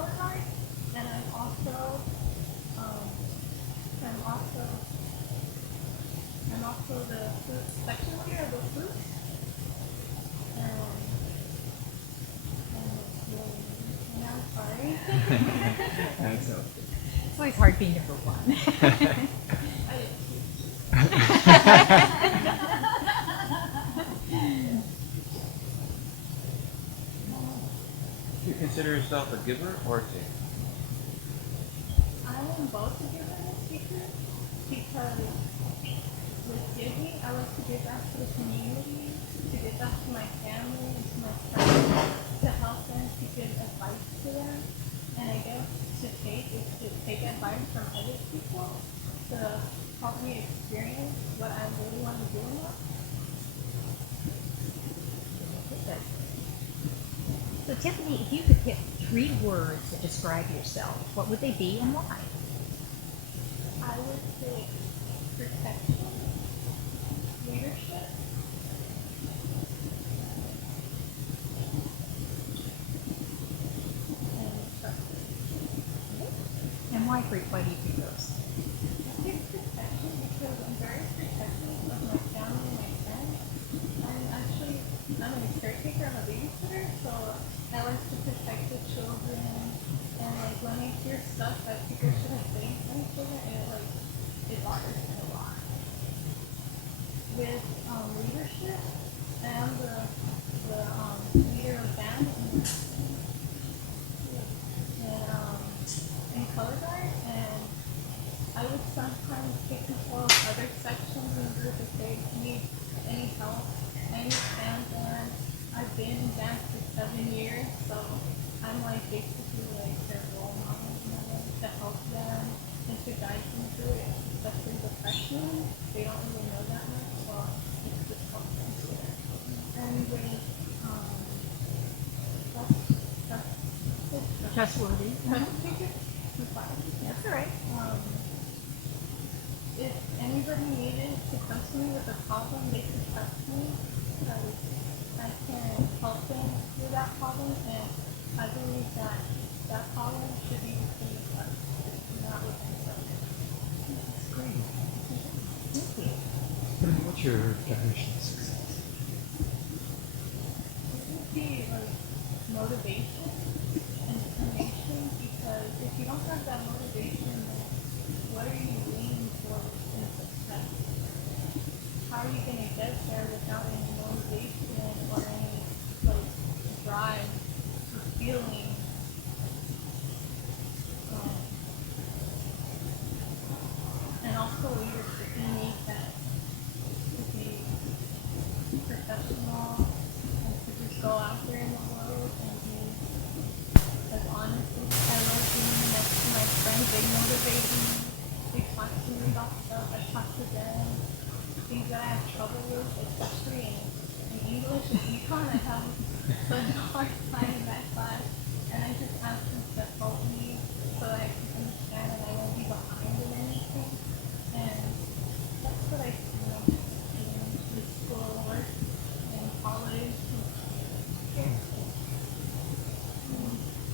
color guard, and um, I'm also the fruit section leader of the fruits. And I'm sorry. That's okay. It's always hard being number one. I didn't Do you consider yourself a giver or a taker? I am both a giver and a taker because with giving, I like to give back to the community, to give back to my family and to my friends, to help them, to give advice to them. And I guess to take is to take advice from other people to help me experience what I really want to do in life. So Tiffany, if you could pick 3 words to describe yourself, what would they be and why? I would say protection, leadership, and trust. And why do you pick those? I think protection because I'm very protective of my family and my friends. I'm a caretaker, I'm a babysitter, so I like to protect the children. And like when I hear stuff that people shouldn't say in front of children, it bothers me a lot. With leadership, I am the leader of band in color guard, and I would sometimes take control of other sections in the group if they need any help. I need band done. I've been in band for 7 years, so I'm like basically like their role model to help them and to guide them through it, especially the freshmen. They don't really know that much, so it's just help them through it. And with that's Trustworthy. That's all right. If anybody needed to come to me with a problem, they could trust me because I can help them through that problem, and I believe that problem should be between us, not with myself. That's great. Thank you. What's your definition of success? It would be like motivation and determination, because if you don't have that motivation, then what are you leaning towards in success? How are you going to get there without any motivation or any like drive or feeling? And also leadership, you need that to be professional and to just go out there in the world and be as honest as I love being next to my friends. They motivate me. They talk to me about stuff. I talk to them. Things that I have trouble with, especially in English and econ, I have such a hard time in that class. And I just ask them to help me so that I can understand and I won't be behind in anything. And that's what I feel in school, work, and college.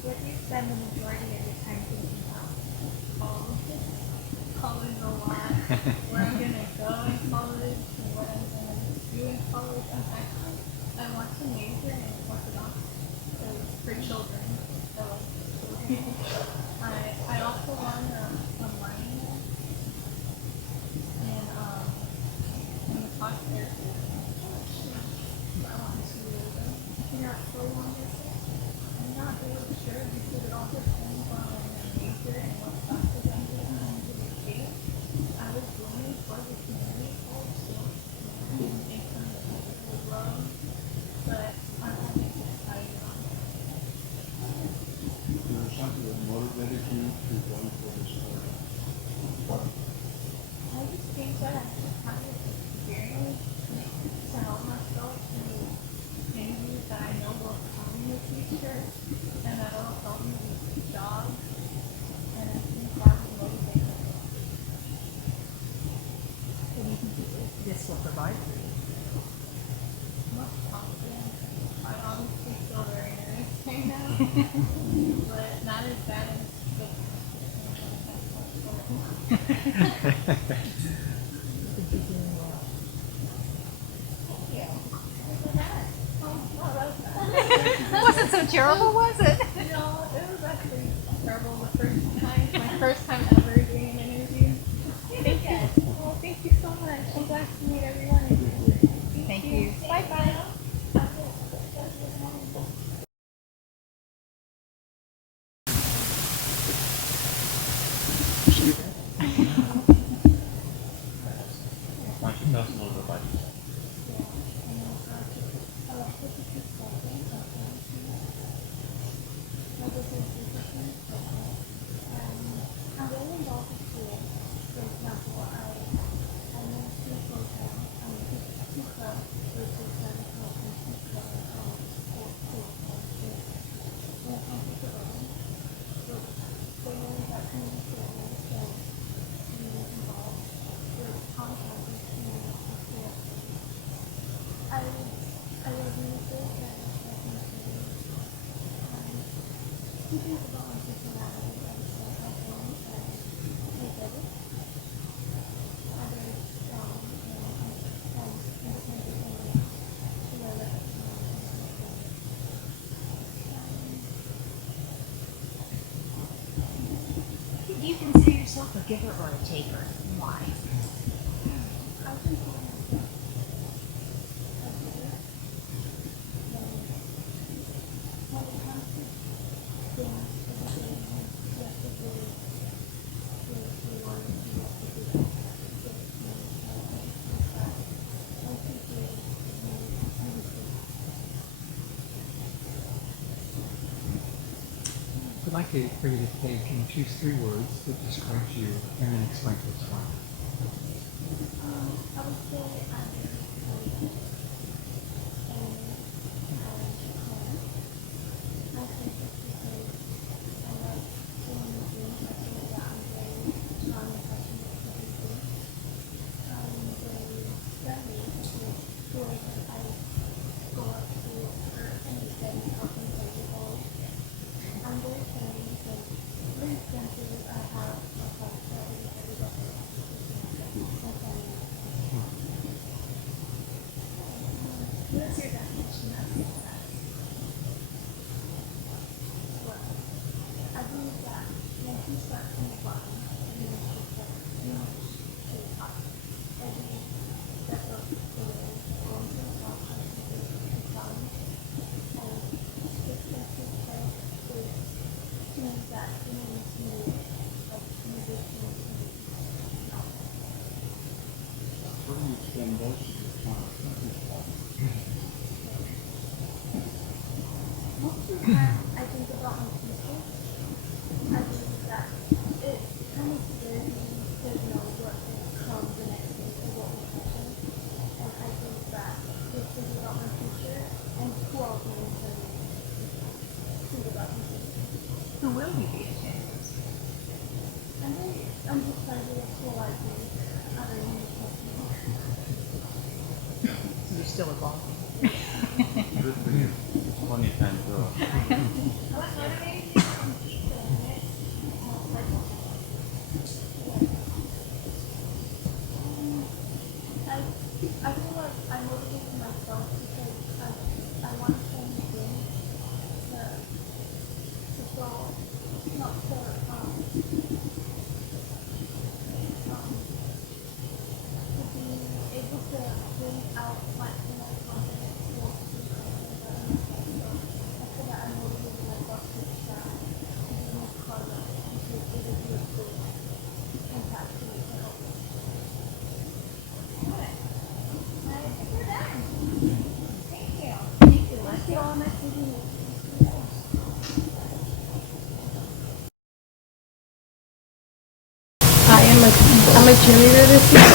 What do you spend the majority of your time thinking about? College a lot. Where I'm gonna go in college and what I'm gonna do in college. I want to major in orthodontics for children. I like children. I also want a minor in the talk therapy. I want to figure out so long. I'm not really sure because it all depends on my major and what classes I'm doing and the case. I was leaning for the community college, so I didn't think something that was low, but I'm having to decide on it. Is there something that motivated you to go for this program? I just think that I should have this experience to help myself to things that I know will come in the future and that will help me with jobs, and I think that would motivate me. What do you think this will provide for you? Much confidence. I honestly feel very nervous right now, but now not as bad as the That wasn't so terrible, was it? No, it was actually terrible the first time. My first time ever doing an interview. Thank you. Well, thank you so much. I'm glad to meet everyone. Thank you. Bye bye. Why don't you tell us a little bit about yourself? I'm really involved with school. For example, I know two programs, two clubs, which is Cardinal and two clubs, sports clubs. When it comes to development, they really got community service, so being involved with content and community support. I love music and two things about my personality is that I think energetic, I'm very strong and independent and Do you consider yourself a giver or a taker? Why? I consider myself a giver. When it comes to things, everything you have to do if you want to do it. I'd like for you to take and choose 3 words that describe you and then explain to us why. I would say I'm very I think it's because I love doing new things. I think that I'm very strong and passionate to do things. I'm very friendly because schools that I go up to or any study helping them evolve. I'm very friendly because for instance, I have a class that everybody does. What's your definition of success? Well, I believe that when you start from the bottom, you must start to the top. Every step of the way, going to the top, I think is a challenge. And success is things that you need to do, like musicians and all that. Where do you spend most of your time? Most of the time, I think about my future. I believe that it kind of scares me to know what will come the next day or what will happen. And I think that just thinking about my future and who I'll be in 10 years, think about my future. Who will you be in 10 years? I'm just trying to get who I be. I don't know. So you're still evolving. Good for you. Plenty of time to grow. I feel like I motivated myself because I want to try new things to go, not to be able to bring out my inner confidence skills to do something that I myself. So I feel that I motivated myself to try to do this product because it would be a good impact to me to help me. Good. I think we're done. Thank you. Thank you. Let's get on that TV. I'm a cheerleader this year,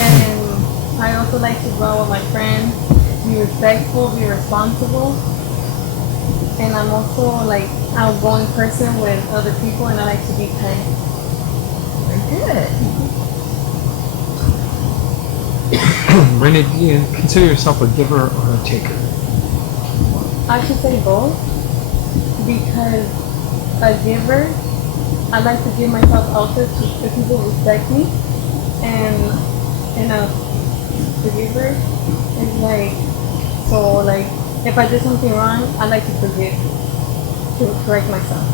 and I also like to grow with my friends, be respectful, be responsible, and I'm also like outgoing person with other people, and I like to be kind. Very good. Brenda, do you consider yourself a giver or a taker? I should say both because a giver. I like to give myself also to the people who respect me, and a forgiver is like, so like if I did something wrong, I like to forgive, to correct myself.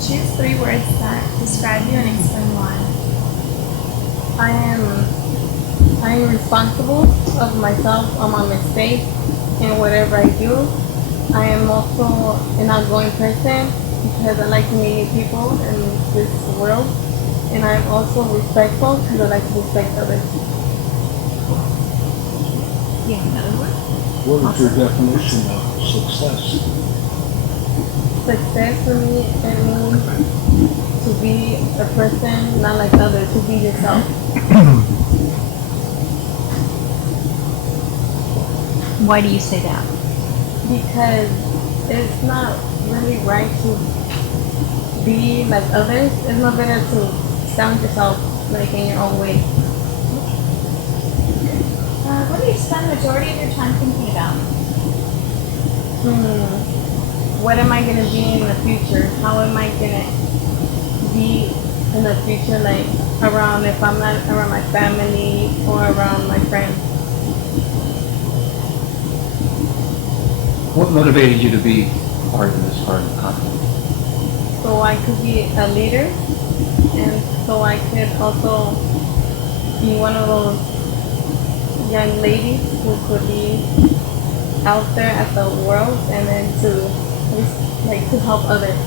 Choose 3 words that describe you and explain why. I am responsible of myself, of my mistakes, and whatever I do. I am also an outgoing person because I like to meet new people in this world, and I'm also respectful because I like to respect others. Yeah, another word? What is your definition of success? Success for me, it means to be a person not like others, to be yourself. Why do you say that? Because it's not really right to be like others. It's not better to sound yourself like in your own way. What do you spend the majority of your time thinking about? What am I gonna be in the future? How am I gonna be in the future? Like around, if I'm not around my family or around my friends. What motivated you to be part of this part of the conflict? So I could be a leader, and so I could also be one of those young ladies who could be out there at the world, and then to help others.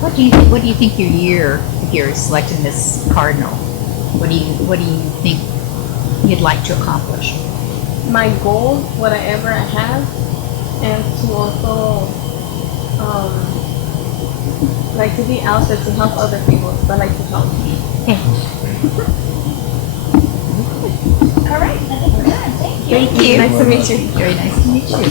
What do you think your year, if you're selecting this Cardinal, what do you think you'd like to accomplish? My goal, whatever I have, and to also like to be out there to help other people. So I like to help. All right, I think we're done. Thank you. Thank you. Nice to meet you. Very nice to meet you.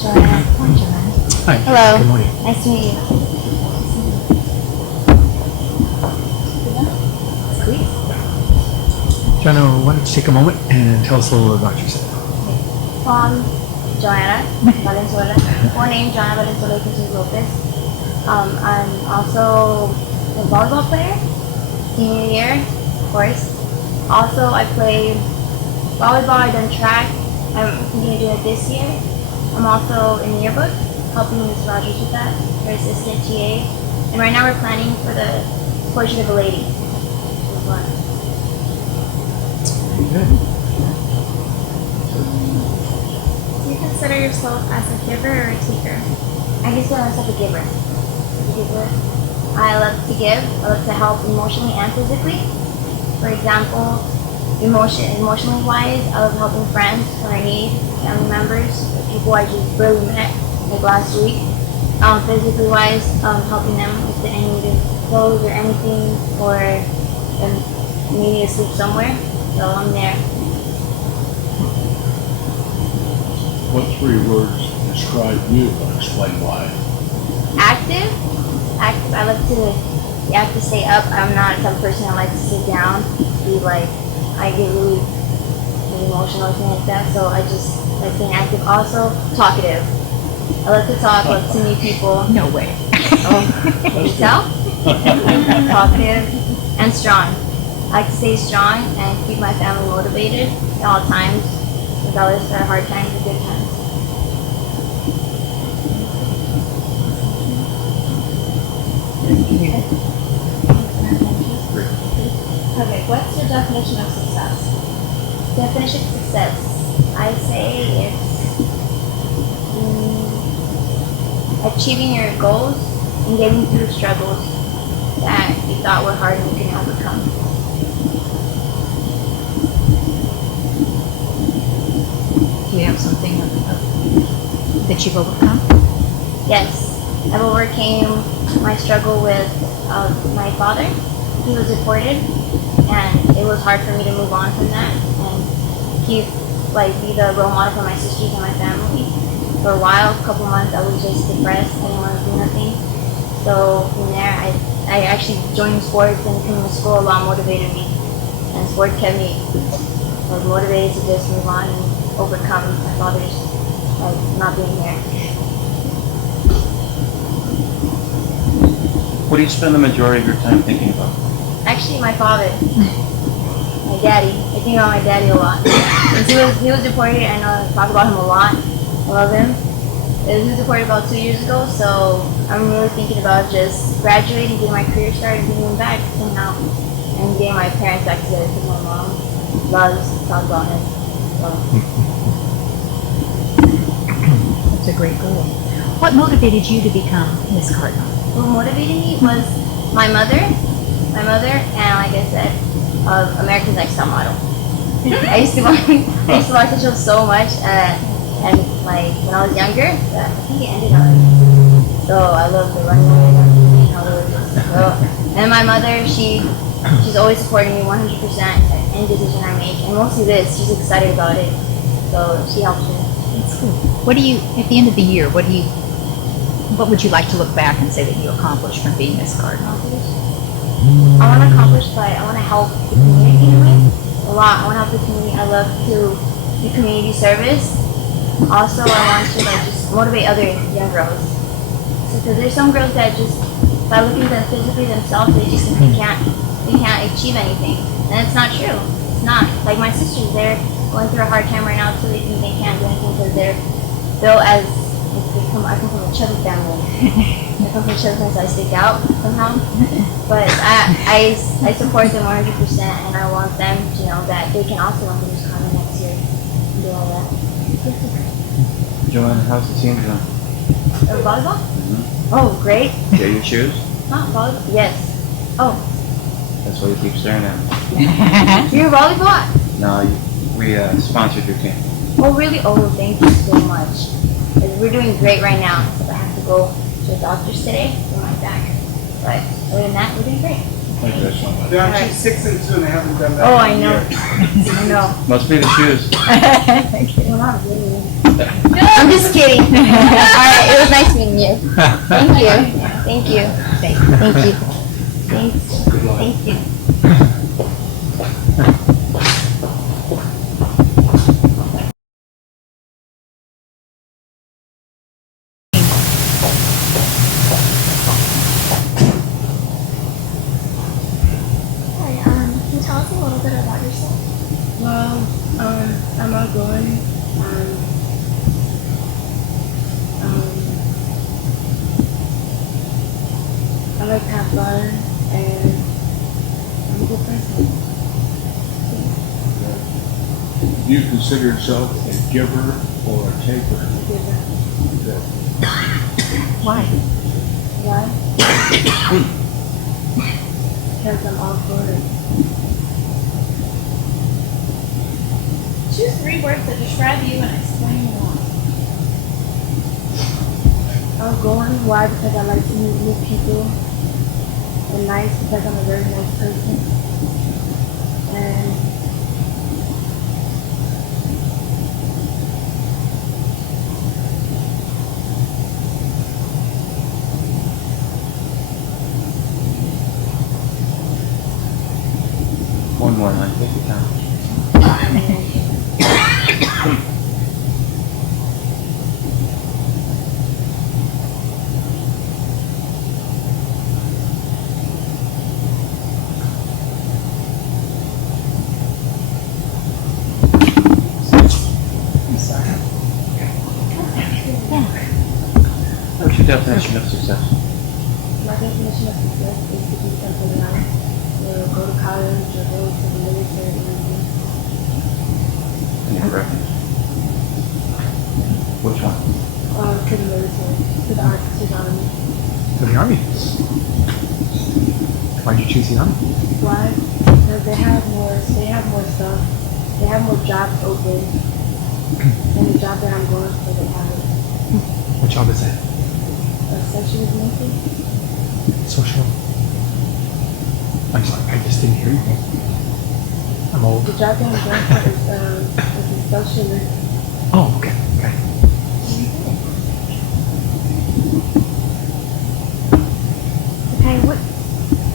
Joanna. Hi, Joanna. Hi. Hello. Good morning. Nice to meet you. Please. Joanna, why don't you take a moment and tell us a little about yourself? Joanna Valenzuela. Full name Joanna Valenzuela Cruz Lopez. I'm also a volleyball player, senior year, of course. Also, I play volleyball, I've done track. I'm thinking of doing it this year. I'm also in the yearbook, helping Ms. Rogers with that, her assistant TA. And right now we're planning for the portrait of a lady. Very good. Do you consider yourself as a giver or a taker? I consider myself a giver. I love to give. I love to help emotionally and physically. For example, emotionally wise, I love helping friends when I need, family members, people I just barely met, like last week. Physically wise, helping them if they need clothes or anything, or needing to sleep somewhere. So I'm there. What 3 words describe you and explain why? Active. I love to. You have to stay up. I'm not the type of person that likes to sit down. I get really emotional and things like that. So I just like being active. Also talkative. I love to talk. I love to meet people. No way. Oh, can you tell? Talkative and strong. I like to stay strong and keep my family motivated at all times, regardless of hard times or good times. Okay, what's your definition of success? Definition of success. I say it's achieving your goals and getting through struggles that you thought were hard and you can overcome. Do you have something that you've overcome? Yes, I've overcame my struggle with my father. He was deported, and it was hard for me to move on from that and be the role model for my sisters and my family. for a while, a couple months, I was just depressed. I didn't want to do nothing. So from there, I actually joined sports, and coming to school a lot motivated me. And sports kept me motivated to just move on and overcome my father's not being here. What do you spend the majority of your time thinking about? Actually, my father, my daddy. I think about my daddy a lot. Since he was deported, I know I talk about him a lot. I love him. He was deported about 2 years ago, so I'm really thinking about just graduating, getting my career started, getting him back somehow, and getting my parents back together because my mom loves to talk about him. So. That's a great goal. What motivated you to become Miss Cardinal? What motivated me was my mother, and like I said, American Next Top Model. I used to watch the show so much, and like when I was younger, I think it ended already. So I love the runway and everything, how it was. So, and my mother, she's always supporting me 100% any decision I make, and mostly this, she's excited about it. So she helps me. That's cool. What do you, at the end of the year, what would you like to look back and say that you accomplished from being Miss Cardinal? I want to accomplish, but I want to help the community in a way. A lot. I want to help the community. I love to do community service. Also, I want to just motivate other young girls. Because there's some girls that just, by looking at them physically themselves, they just think they can't achieve anything. And it's not true. It's not. Like my sisters, they're going through a hard time right now, so they think they can't do anything because they're built as, I come from a chubby family. I come from a chubby family, so I stick out somehow. But I support them 100%, and I want them to know that they can also run this Cardinal next year and do all that. Joanna, how's the team doing? Volleyball? Mm-hmm. Oh, great. Get your shoes? Huh? Volleyball? Yes. Oh, That's why you keep staring at me. you're volleyball? No, we sponsored your team. Oh, really? Oh, thank you so much. We're doing great right now. I have to go to the doctor's today for my back. But other than that, we're doing great. Thank you so much. They're actually 6 and 2 and they haven't done that. Oh, in I a know. year. I know. Must be the shoes. Well, not really. I'm just kidding. All right, it was nice meeting you. Thank you. Thank you. Thank you. Thanks. Good luck. Thank you. Hi, can you tell us a little bit about yourself? Well, I'm outgoing. I like to have fun, and I'm a good person. Do you consider yourself a giver or a taker? Good. Why? Why? Because I'm all for it. Choose 3 words that describe you and explain why. Outgoing. Why? Because I like to meet new people. And nice because I'm a very nice person. And One more line, take your time. I'm sorry. What's your definition of success? my definition of success is to do something nice. Go to college or go to the military or anything. Any preference? Which one? To the military, to the army. To the army. Why'd you choose the army? Why? Because they have more stuff. They have more jobs open. And the job that I'm going for, they have it. What job is it? Sexual abuse. Social. I'm sorry, I just didn't hear you. I'm old. The job that I'm going for is a socialist. Oh, okay.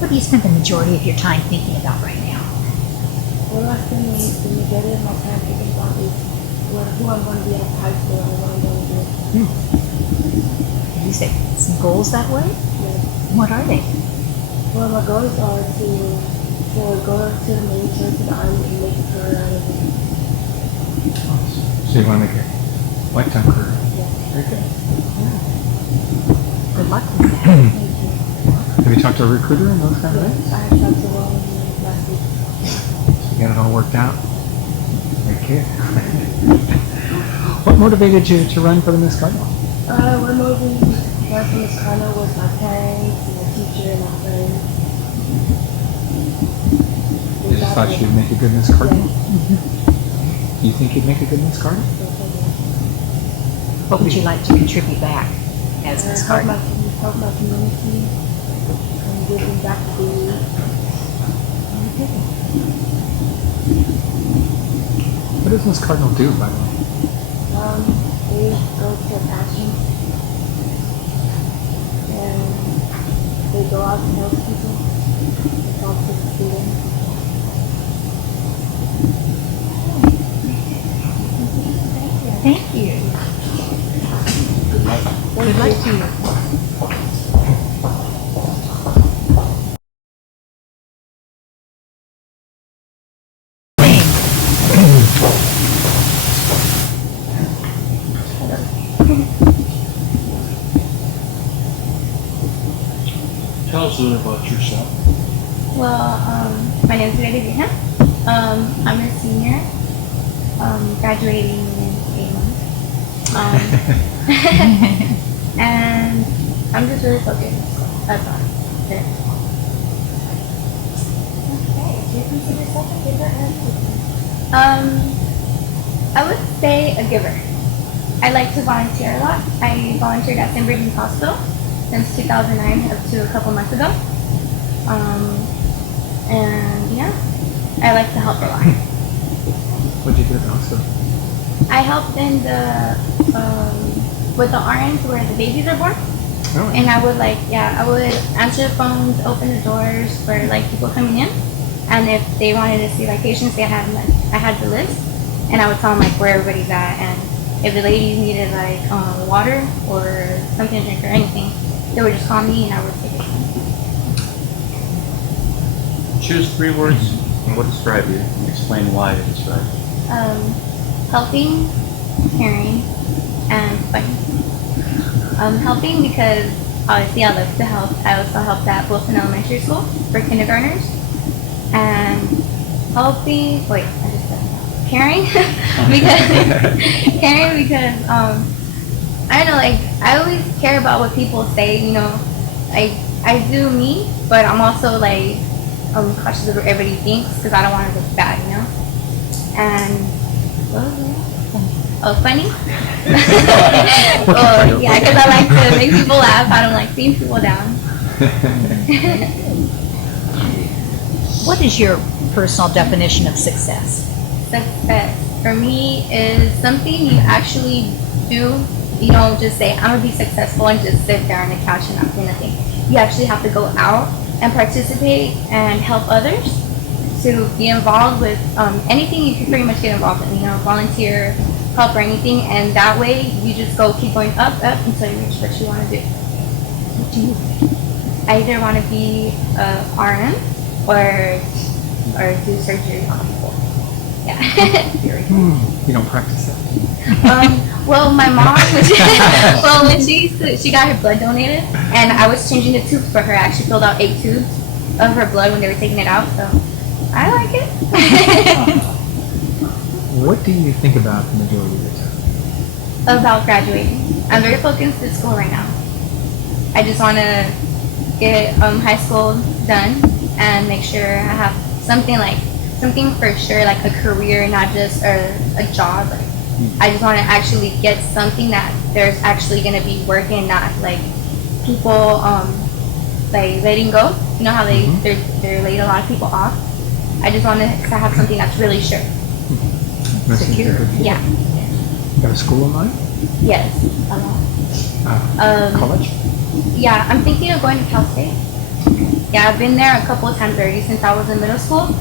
What do you spend the majority of your time thinking about right now? What I spend the majority of my time thinking about is who I'm going to be after high school and what I'm going to do. Have you set some goals that way? Yes. What are they? Well, my goals are to go to the military, to the army, and make a career out of it. So you want to make a lifetime career? Yeah. Very good. Good luck with that. Thank you. Have you talked to a recruiter and those kind of things? Yes, I have talked to one last week. So you got it all worked out? Very good. What motivated you to run for the Miss Cardinal? What motivated me to run for Miss Cardinal was my parents, and my teacher, and my friends. You just thought you'd make a good Miss Cardinal? Do you think you'd make a good Miss Cardinal? What would you like to contribute back as Miss Help Cardinal? help my community and giving back to the youth. What does Miss Cardinal do, by the way? They go to passion and they go out and help people, they talk to the students. Thank you. Good luck to you. Tell us a little about yourself. Well, my name is Brenda. I'm a senior, graduating in 8 months. And I'm just really focused. That's all. That's it. Okay. Do you consider yourself a giver or a taker? I would say a giver. I like to volunteer a lot. I volunteered at St. Britney Hospital since 2009 up to a couple months ago. And yeah, I like to help a lot. What'd you do at the hospital? I helped in the with the RNs where the babies are born, Oh, and I would I would answer the phones, open the doors for like people coming in, and if they wanted to see like patients, I had the list, and I would tell them like where everybody's at, and if the ladies needed like water or something to drink or anything, they would just call me and I would take it. Choose 3 words and what describe you, and explain why it describes you. Helping, caring, and funny. Helping because obviously I love to help. I also helped at Wilson Elementary School for kindergartners. And helping, I just said that. Caring because I don't know, like I always care about what people say, you know. I do me, but I'm also like cautious of what everybody thinks because I don't want to look bad, you know. And funny. Oh yeah, because I like to make people laugh. I don't like seeing people down. What is your personal definition of success? Success for me is something you actually do. You don't just say I'm gonna be successful and just sit there on the couch and not do nothing. You actually have to go out and participate and help others. To be involved with anything you can pretty much get involved in, you know, volunteer, help or anything, and that way you just keep going up until you reach what you want to do. What do you? I either want to be a RN or do surgery on people. Yeah. You don't practice that. Well, my mom, when she got her blood donated, and I was changing the tubes for her. I actually filled out 8 tubes of her blood when they were taking it out, so I like it. What do you think about the majority of the time? About graduating. I'm very focused at school right now. I just want to get high school done and make sure I have something for sure, like a career, not just a job. I just want to actually get something that there's actually going to be work and not like people like letting go. You know how they're laying a lot of people off. I just want to have something that's really sure. Secure. Yeah. Got a school in mind? Yes. College? Yeah, I'm thinking of going to Cal State. Yeah, I've been there a couple of times already since I was in middle school.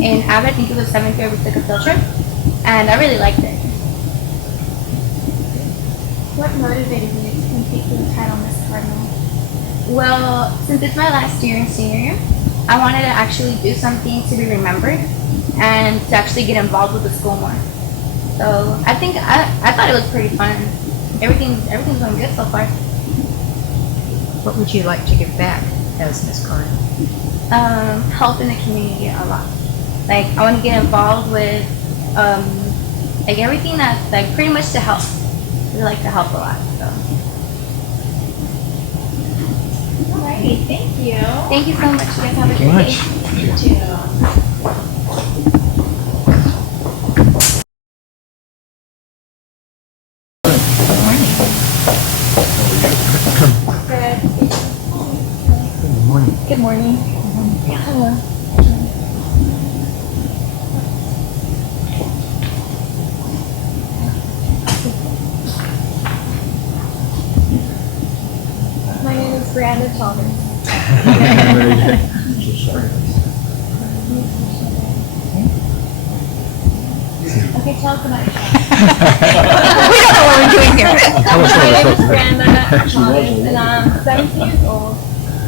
In I think it was 7th grade, we took a field trip, and I really liked it. What motivated you to compete for the title Miss Cardinal? Well, since it's my last year in senior year, I wanted to actually do something to be remembered and to actually get involved with the school more. So I think I thought it was pretty fun. Everything's going good so far. What would you like to give back as Miss Cardinal? Help in the community a lot. Like I want to get involved with like everything that's like pretty much to help. We like to help a lot. So Alrighty, thank you. thank you so much. You guys have a Thank you good much. day. You too. Good morning. Good morning. Hello. My name is Brenda Chalmers. So sorry. Okay, tell us about yourself. We don't know what we're doing here. Tell us My what name is it's Brenda Chalmers, and I'm 17 years old.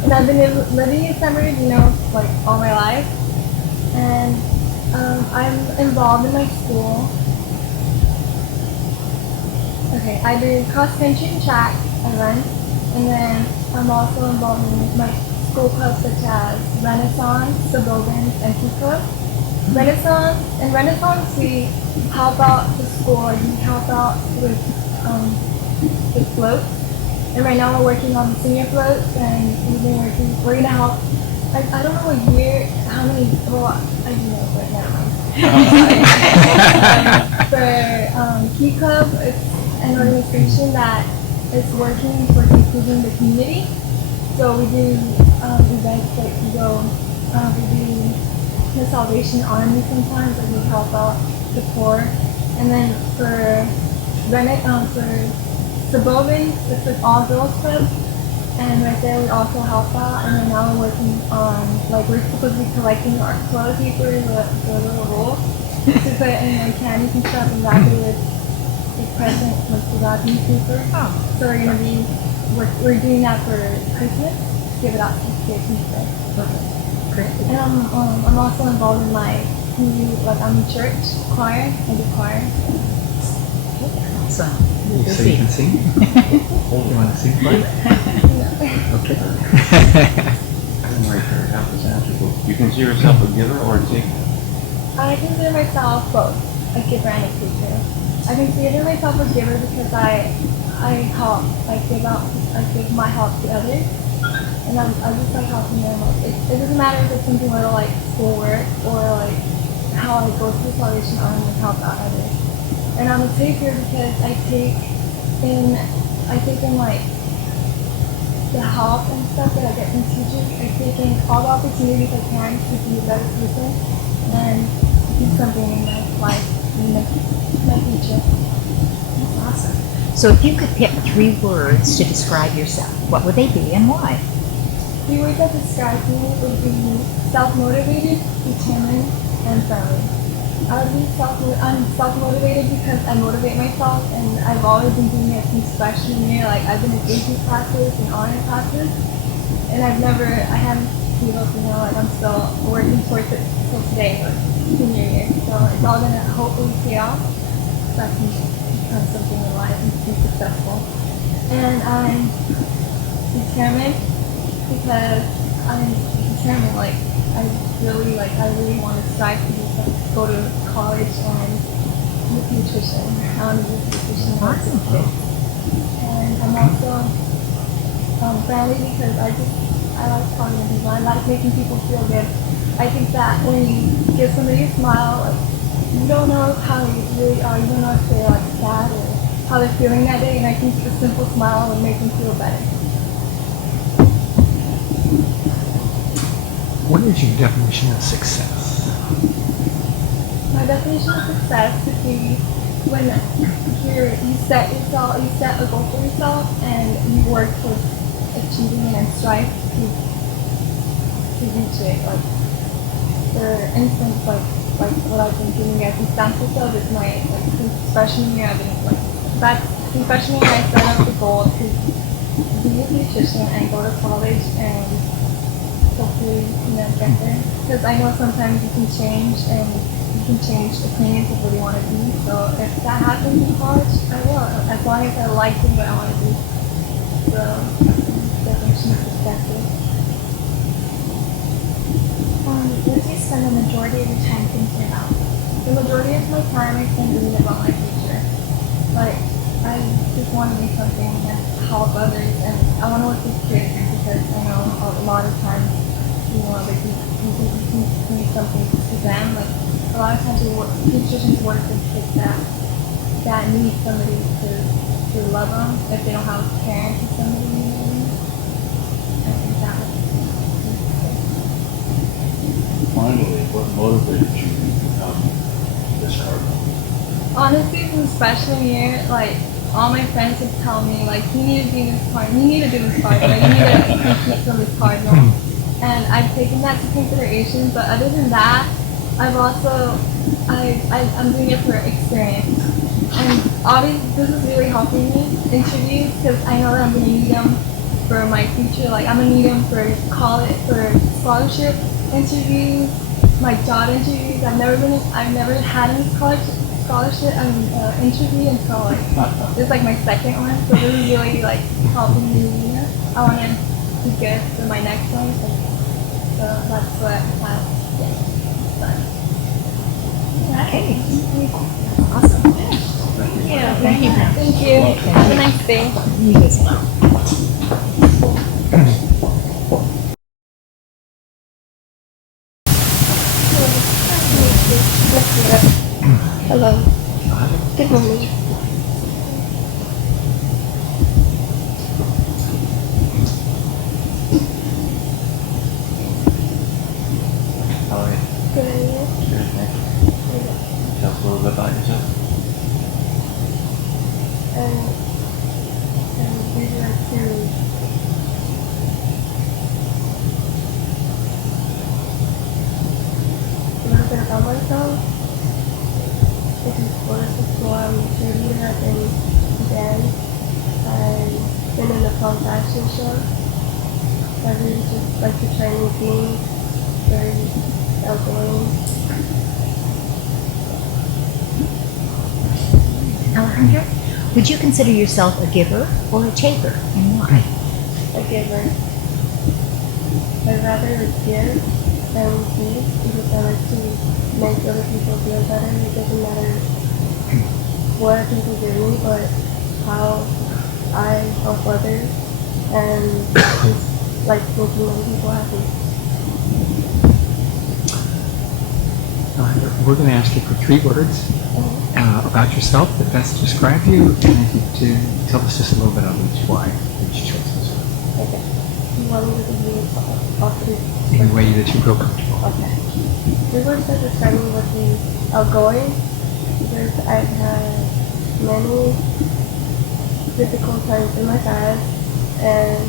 And I've been living in San Bernardino like all my life. And I'm involved in my school. Okay, I do cross country and track. I run, and then I'm also involved in my school clubs such as Renaissance, Suburbans, and Key Club. Renaissance, we help out the school. Like we help out with floats. And right now we're working on the senior floats, and we're gonna help. I don't know what year, how many. Well, I do know right now. For Key Club, it's an organization that is working towards improving the community. So we do events like we do the Salvation Army sometimes, like we help out the poor. And then for Suburban, it's an all girls club. And right there we also help out. And then now we're working on, like we're supposed to be collecting our toilet paper, the little roll, to put in like candies and stuff and wrap it with present with the wrapping paper. So we're gonna be we're doing that for Christmas. Give it out to kids and stuff. Great. And I'm also involved in my community, like I'm in church choir. I do choir. Awesome. So you can sing? You want to sing for us? Okay. I'm right there. Half is answerable. You consider yourself a giver or a taker? I consider myself both a giver and a taker. I consider myself a giver because I help, I give my help to others, and I just like helping them. Like, it doesn't matter if it's something little like schoolwork or like how I go through Salvation Army and help out others. And I'm a taker because I take in like the help and stuff that I get from teachers. I take in all the opportunities I can to be a better person and do something in my life, in my future. That's awesome. So if you could pick 3 words to describe yourself, what would they be and why? The words that describe me would be self-motivated, determined, and friendly. I'm self-motivated because I motivate myself, and I've always been doing it since freshman year. Like I've been in AP classes and honor classes, and I haven't given up. Like I'm still working towards it till today, like senior year. So it's all gonna hopefully pay off, so I can become something in life and be successful. And I'm determined because I'm determined. Like I really want to strive to go to college and with nutrition. I want to do nutrition. Awesome. And I'm also friendly because I like talking to people. I like making people feel good. I think that when you give somebody a smile, like you don't know how they really are. You don't know if they're like sad or how they're feeling that day. And I think a simple smile would make them feel better. What is your definition of success? My definition of success would be when you set a goal for yourself and you work towards achieving it and strive to to reach it. Like, for instance, like what I've been doing as examples of is my, like, since freshman year, I've been, like, since freshman year, I set up the goal to be a nutrition and go to college and hopefully, get there. Because I know sometimes you can change and you can change opinions of what you want to do. So if that happens in college, I will, as long as I like doing what I want to do. So that's the definition of perspective. What do you spend the majority of your time thinking about? The majority of my time I spend reading about my future. Like, I just want to do something that help others, and I want to work with kids because I know a lot of times, they can do something to them. Like, a lot of times nutrition work with kids that need somebody to love them if they don't have parents or somebody. I think that would be Finally, what motivated you to become this Cardinal? honestly, since freshman year, like, all my friends would tell me, like, you need to do this Cardinal, you need to do this Cardinal, you need to compete from this Cardinal. And I've taken that to consideration, but other than that, I've also, I'm doing it for experience. And obviously, this is really helping me, interviews, because I know that I'm going to need them for my future. Like, I'm going to need them for college, for scholarship interviews, my job interviews. I've never had any scholarship interview until, like, this is, like, my second one. So this is really, like, helping me. I want to be good for my next one. So that's what I've done. Okay. Awesome. Thank you. Thank you. Thank you. Have a nice day. You as well. Hello. Good morning. How are you? Good on you. Good, thanks. Tell us a little bit about yourself. And we'd like to a little bit about myself. This is sports before I'm a cheerleader. I've been dance. I've been in the prom fashion show. I really just like to try new things. Very outgoing. Aleandra, would you consider yourself a giver or a taker, and why? A giver. I'd rather give than receive because I like to make other people feel better. It doesn't matter what people give me, but how I help others and just like making other people happy. We're going to ask you for 3 words about yourself that best describe you, and I think to tell us just a little bit on each choices. Okay. You want me to begin talking? Any way that you feel comfortable. Okay. The words that describe me would be outgoing, because I've had many difficult times in my past, and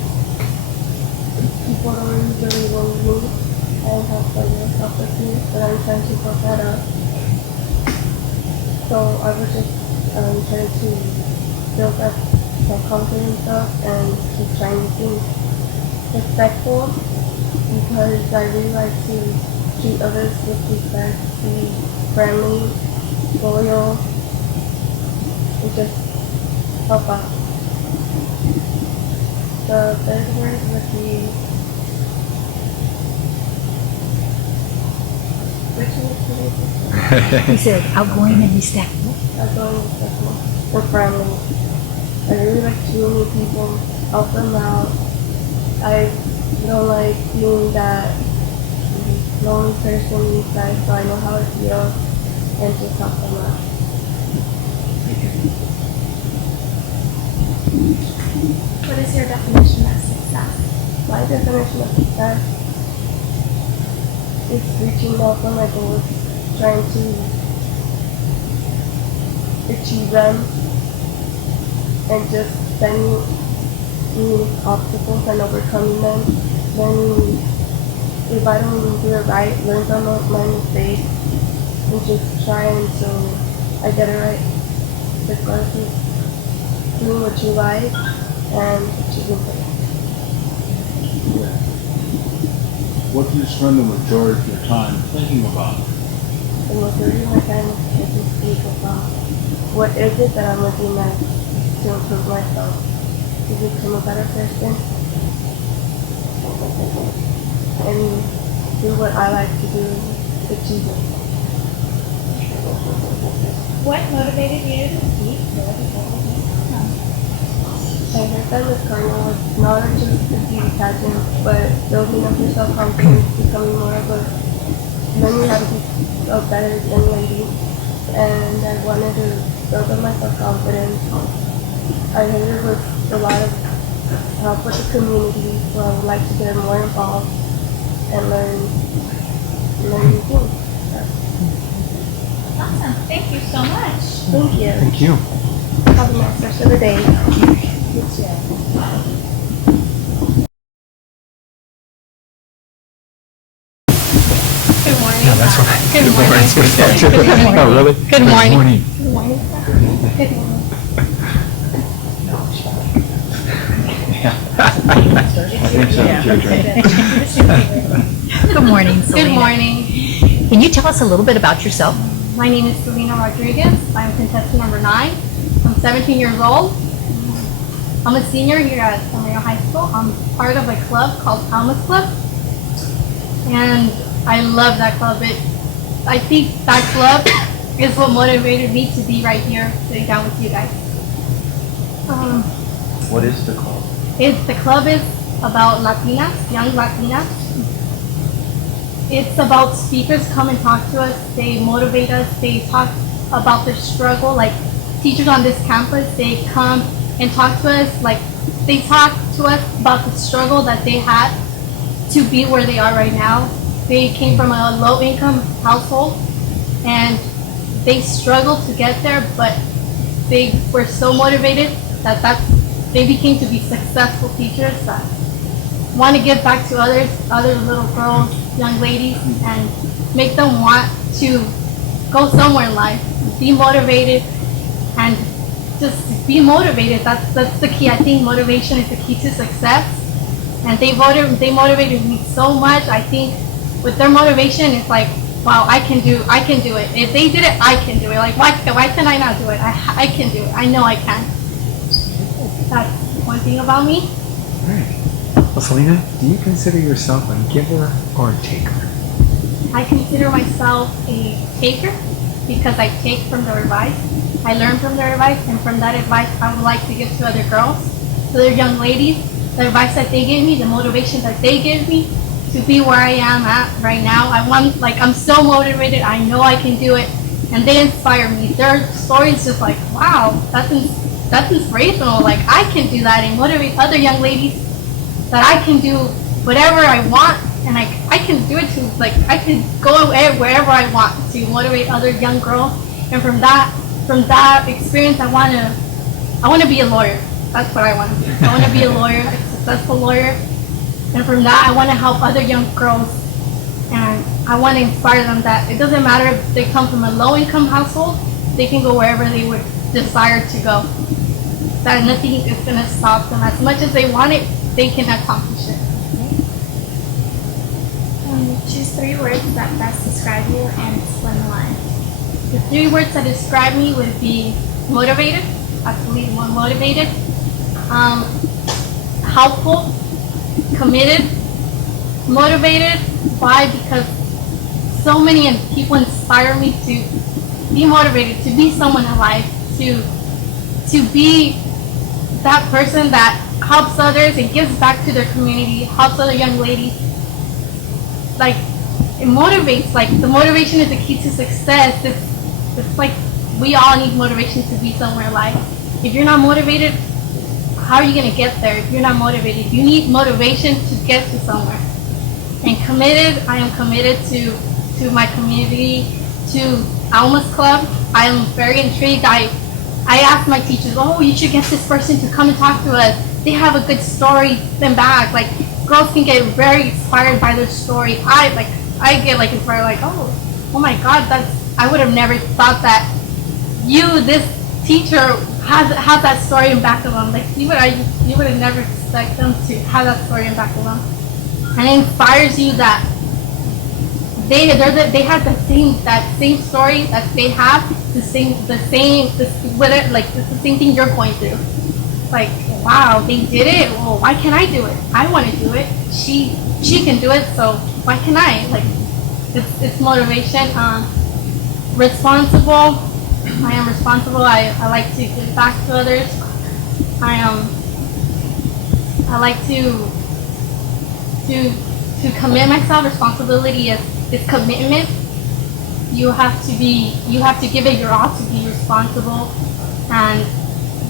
people don't really want me and have self-esteem, but I'm trying to build that up. So I was just trying to build up self-confidence up and keep trying new things. Respectful, because I really like to treat others with respect, be friendly, loyal, and just help out. The third word would be He said outgoing and respectful. outgoing, respectful, or friendly. I really like to meet people, help them out. I don't like being that lonely person inside, so I know how it feels and just help them out. What is your definition of success? My definition of success is reaching out for my goals, trying to achieve them, and just setting new obstacles and overcoming them, learning if I don't do it right, learn from my mistakes and just try until I get it right. Regardless of doing what you like and achieving things. What do you spend the majority of your time thinking about? The majority of my time is to speak about what is it that I'm looking at to improve myself, to become a better person, and do what I like to do, achieve it. What motivated you to speak? My first time with Cardinal was not just the beauty pageant, but building up your self-confidence, becoming more of a, learning how to be a better young lady, and I wanted to build up my self-confidence. I heard it was a lot of help with the community, so I would like to get more involved and learn new things. Awesome. Thank you so much. Thank you. Thank you. Have a nice rest of the day. Good morning. Yeah, that's what I. Good morning. Good morning. Oh, really? Good morning. Good morning. Good morning. I think so, children. Good morning, Good Selina. morning. Can you tell us a little bit about yourself? My name is Selina Rodriguez. I'm contestant number 9. I'm 17 years old. I'm a senior here at Selina High School. I'm part of a club called Alma's Club. And I love that club. I think that club is what motivated me to be right here sitting down with you guys. What is the call? The club is about Latinas, young Latinas. It's about speakers come and talk to us. They motivate us. They talk about their struggle. Like teachers on this campus, they come and talk to us. Like they talk to us about the struggle that they had to be where they are right now. They came from a low-income household and they struggled to get there, but they were so motivated that they became to be successful teachers that want to give back to other little girls, young ladies, and make them want to go somewhere in life, be motivated, and just be motivated. That's the key. I think motivation is the key to success. And they motivated me so much. I think with their motivation, it's like, wow, I can do it. If they did it, I can do it. Like, why can I not do it? I can do it. I know I can. That's one thing about me. All right. Well, Selina, do you consider yourself a giver or a taker? I consider myself a taker because I take from their advice. I learn from their advice, and from that advice, I would like to give to other girls, to other young ladies, the advice that they gave me, the motivation that they gave me to be where I am at right now. I'm so motivated. I know I can do it, and they inspire me. Their stories just like, wow, that's inspirational. Like I can do that, and motivate other young ladies that I can do whatever I want, and I can do it to, like, I can go wherever I want to motivate other young girls. And from that experience, I want to be a lawyer. That's what I want to be. I want to be a lawyer, a successful lawyer. And from that, I want to help other young girls, and I want to inspire them that it doesn't matter if they come from a low-income household, they can go wherever they would desire to go. That nothing is going to stop them. As much as they want it, they can accomplish it. Choose 3 words that best describe you and explain why. The 3 words that describe me would be motivated, absolutely more motivated, helpful, committed, motivated. Why? Because so many people inspire me to be motivated, to be someone in life, to be that person that helps others and gives back to their community, helps other young ladies. Like, it motivates. Like, the motivation is the key to success. It's like we all need motivation to be somewhere in life. If you're not motivated, how are you going to get there? If you're not motivated, you need motivation to get to somewhere. And committed, I am committed to my community, to Alma's Club. I am very intrigued. I asked my teachers, oh, you should get this person to come and talk to us. They have a good story, them back. Like, girls can get very inspired by this story. I get like inspired, like, oh my God, I would have never thought that this teacher has that story in back of them. Like you would have never expect them to have that story in back of them, and it inspires you that they have that same story that they have, it's the same thing you're going through. Like, wow, they did it. Well, why can't I do it? I want to do it. She can do it, so why can't I? Like, it's motivation. Responsible. I am responsible. I like to give back to others. I like to commit myself. Responsibility is commitment. You have to give it your all to be responsible, and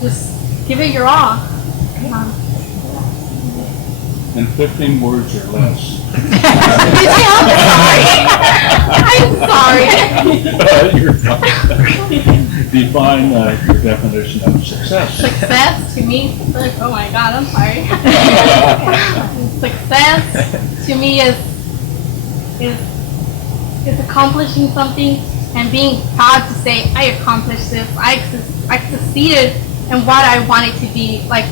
just give it your all. In 15 words or less. I'm sorry. You're fine. Define your definition of success. Success to me, oh my God, I'm sorry. Success to me is accomplishing something and being proud to say I accomplished this. I succeeded in what I wanted to be. Like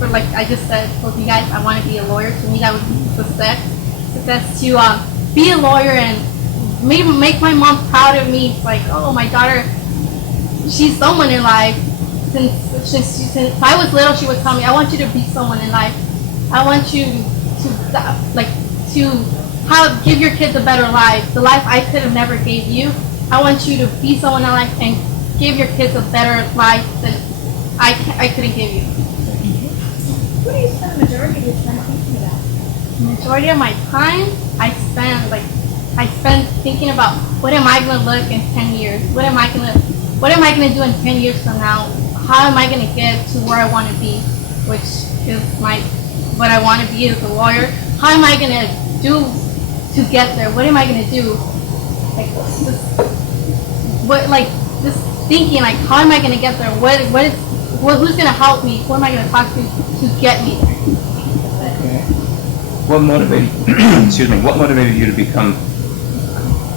I just said, told you guys, I want to be a lawyer. To me, that would be success. Success to be a lawyer and maybe make my mom proud of me. It's like, oh, my daughter, she's someone in life. Since I was little, she would tell me, I want you to be someone in life. I want you to give your kids a better life. The life I could have never gave you. I want you to be someone in life and give your kids a better life than I couldn't give you. What do you spend the majority of your time thinking about? The majority of my time, I spend thinking about what am I gonna look in 10 years? What am I gonna do in 10 years from now? How am I gonna get to where I want to be, which is what I want to be as a lawyer? How am I gonna do to get there? What am I gonna do? Just thinking like, how am I gonna get there? Who's gonna help me? Who am I gonna talk to get me there? Okay. What motivated? What motivated you to become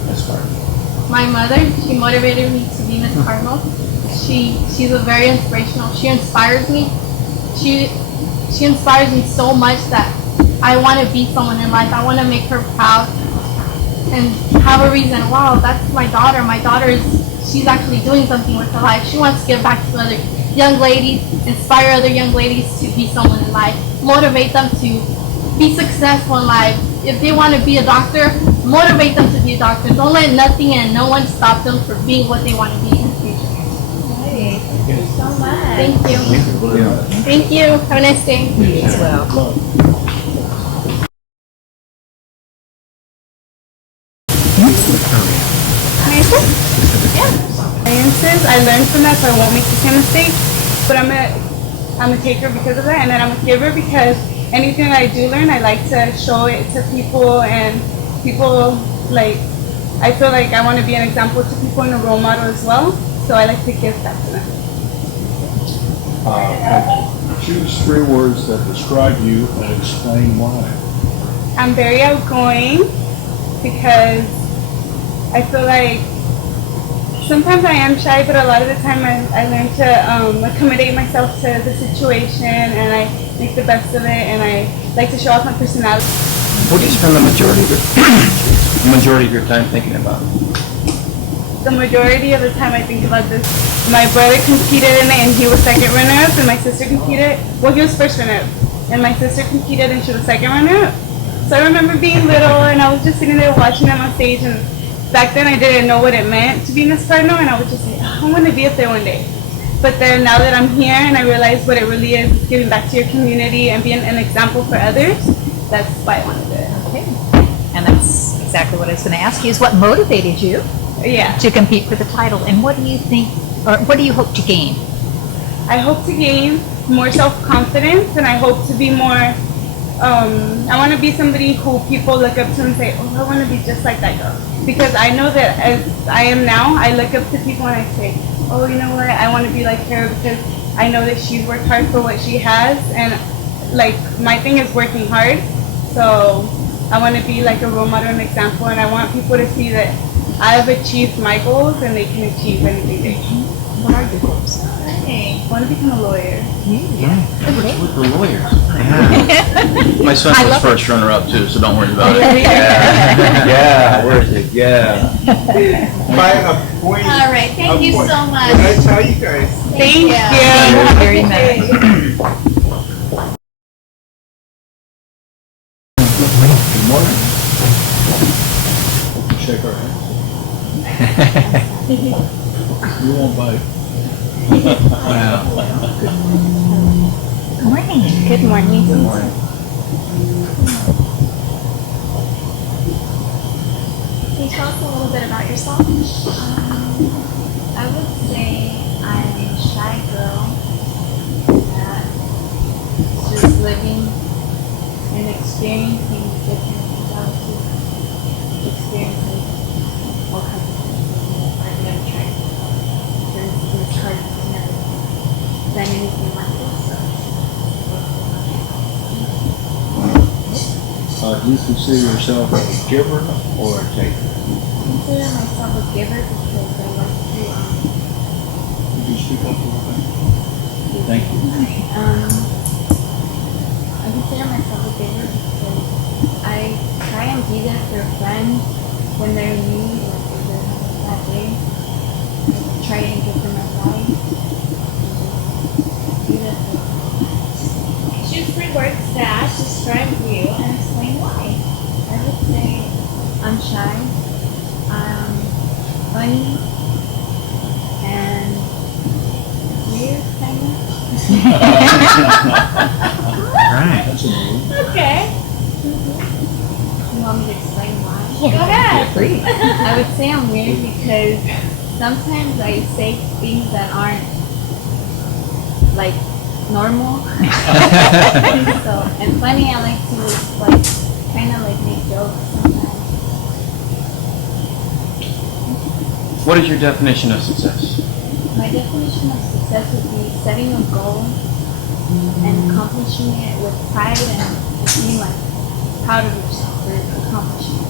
Miss Cardinal? My mother, she motivated me to be Miss Cardinal. She's a very inspirational. She inspires me. She inspires me so much that I want to be someone in life. I want to make her proud and have a reason. Wow, that's my daughter. My daughter she's actually doing something with her life. She wants to give back to other young ladies, inspire other young ladies to be someone in life, motivate them to be successful in life. If they want to be a doctor, motivate them to be a doctor. Don't let nothing and no one stop them from being what they want to be in the future. Hey, thank you so much. Thank you. Thank you. Have a nice day. You as well. Experiences, I learned from that, so I won't make the same mistake. But I'm a taker because of that, and then I'm a giver because anything I do learn, I like to show it to people, and people I feel like I want to be an example to people and a role model as well. So I like to give that to them. Choose 3 words that describe you and explain why. I'm very outgoing because I feel like sometimes I am shy, but a lot of the time I learn to accommodate myself to the situation, and I make the best of it, and I like to show off my personality. What do you spend the majority of your time thinking about? The majority of the time I think about this. My brother competed in it and he was second runner-up, and my sister competed. Well, he was first runner-up, and my sister competed and she was second runner-up. So I remember being little and I was just sitting there watching them on stage, and back then I didn't know what it meant to be Miss Cardinal, and I would just say, oh, I want to be up there one day. But then now that I'm here and I realize what it really is, giving back to your community and being an example for others, that's why I wanted it. Okay. And that's exactly what I was going to ask you, is what motivated you Yeah. to compete for the title, and what do you think, or what do you hope to gain? I hope to gain more self-confidence, and I hope to be more, I want to be somebody who people look up to and say, oh, I want to be just like that girl. Because I know that as I am now, I look up to people and I say, oh, you know what, I want to be like her, because I know that she's worked hard for what she has, and like my thing is working hard. So I want to be like a role model and example, and I want people to see that I have achieved my goals and they can achieve anything they want. What are your goals? I want to become a lawyer. With the lawyers. Yeah. My son I was love first runner-up too, so don't worry about it. Yeah. Yeah, where is it? Yeah. By a point. All right, thank you point. so much. Did I tell you guys? Thank you. Thank you very much. Good morning. Shake our hands. You won't bite. Wow. Good morning. Good morning. Good morning. Can you tell us a little bit about yourself? I would say I'm a shy girl that's just living and experiencing different things. I was just experiencing all kinds of things I've never tried before. There's Cardinal, I've never done anything like this, so. Do you consider yourself a giver or a taker? I consider myself a giver because I like to, Could you speak up a little bit? Thank you. I consider myself a giver because I try and be there for friends when they're in need, like if they're having a bad day. I try and give them advice. Do that for them. Choose 3 words that describe you and explain why. I would say I'm shy, I'm funny, and weird, kind of. Right. That's a move. Okay. You want me to explain why? Go ahead. Please. I would say I'm weird because sometimes I say things that aren't like normal. So, and funny, I like to like kind of like make jokes sometimes. What is your definition of success? My definition of success would be setting a goal and accomplishing it with pride and being like proud of yourself for accomplishing it.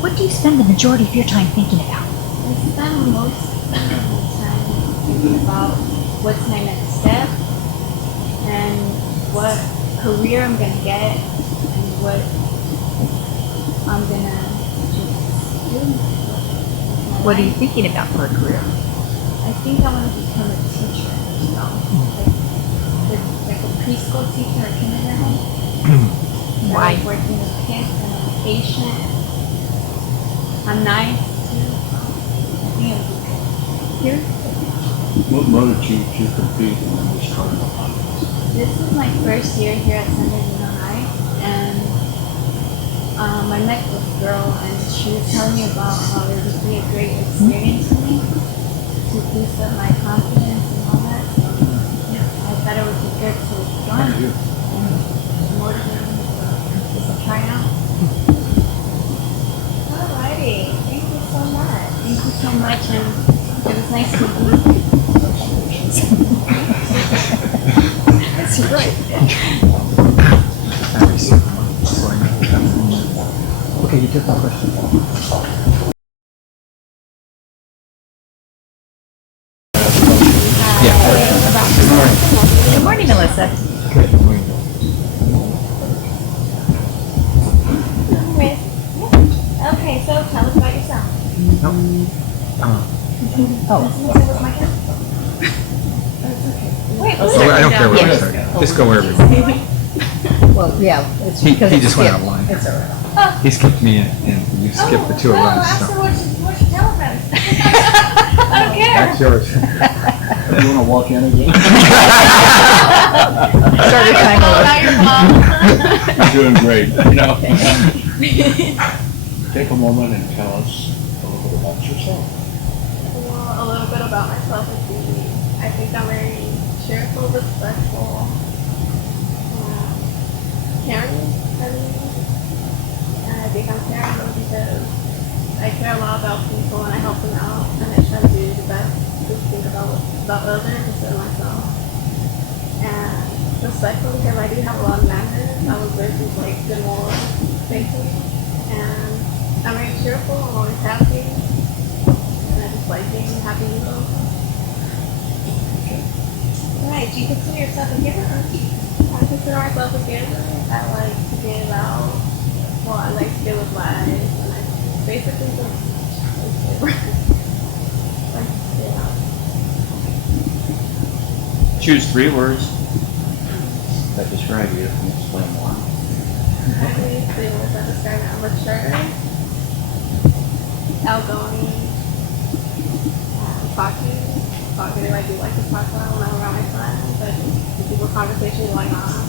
What do you spend the majority of your time thinking about? I spend most of the time thinking about what's my next step and what career I'm gonna get and what I'm gonna just do. What are you thinking about for a career? I think I want to become a teacher. So, like a preschool teacher or kindergarten. I Why? like working with kids and I'm patient. I'm nice too. So I think it would be good. Here, What motivated you to compete in this Cardinal contest? this is my first year here at San Bernardino High, and I met this girl, and she was telling me about how it would be a great experience for me to boost up my confidence and all that. So I thought it would be good to join Thank you. and motivate me to just try out. Alrighty. Thank you so much. Thank you so much, and it was nice to meet you. That's right. Okay, you took my question. Good morning, Melissa. Good morning. Okay, so tell us about yourself. No. Oh, What's my turn? Wait, So I don't care where we start. Just go wherever. well, yeah. It's He because it's just went skipped. out of line. It's all right. He skipped me and you skipped the two of Oh, us. ask So. her what you tell them. I don't care. That's yours. You want to walk in again? Started kind of Not your mom. You're doing great. No. Take a moment and tell us a little bit about yourself. Well, a little bit about myself would be, I think I'm very cheerful, respectful, caring, I believe. And I think I'm caring though because I care a lot about people and I help them out and I try to do the best to think about what about others instead of myself. And respectful because I do have a lot of manners. I was raised with like good morals, basically. And I'm very cheerful. I'm always happy. And I just like being happy people. Right. Do you consider yourself a giver or a taker? I consider myself a giver. I like to give out. Well, I like to give advice. And I basically just like to give out. Choose 3 words that describe you and explain why. I believe the words that describe I'm mature, outgoing, talkative. Talkative, I do like to talk about when I'm around my friends. I just keep a conversation going on.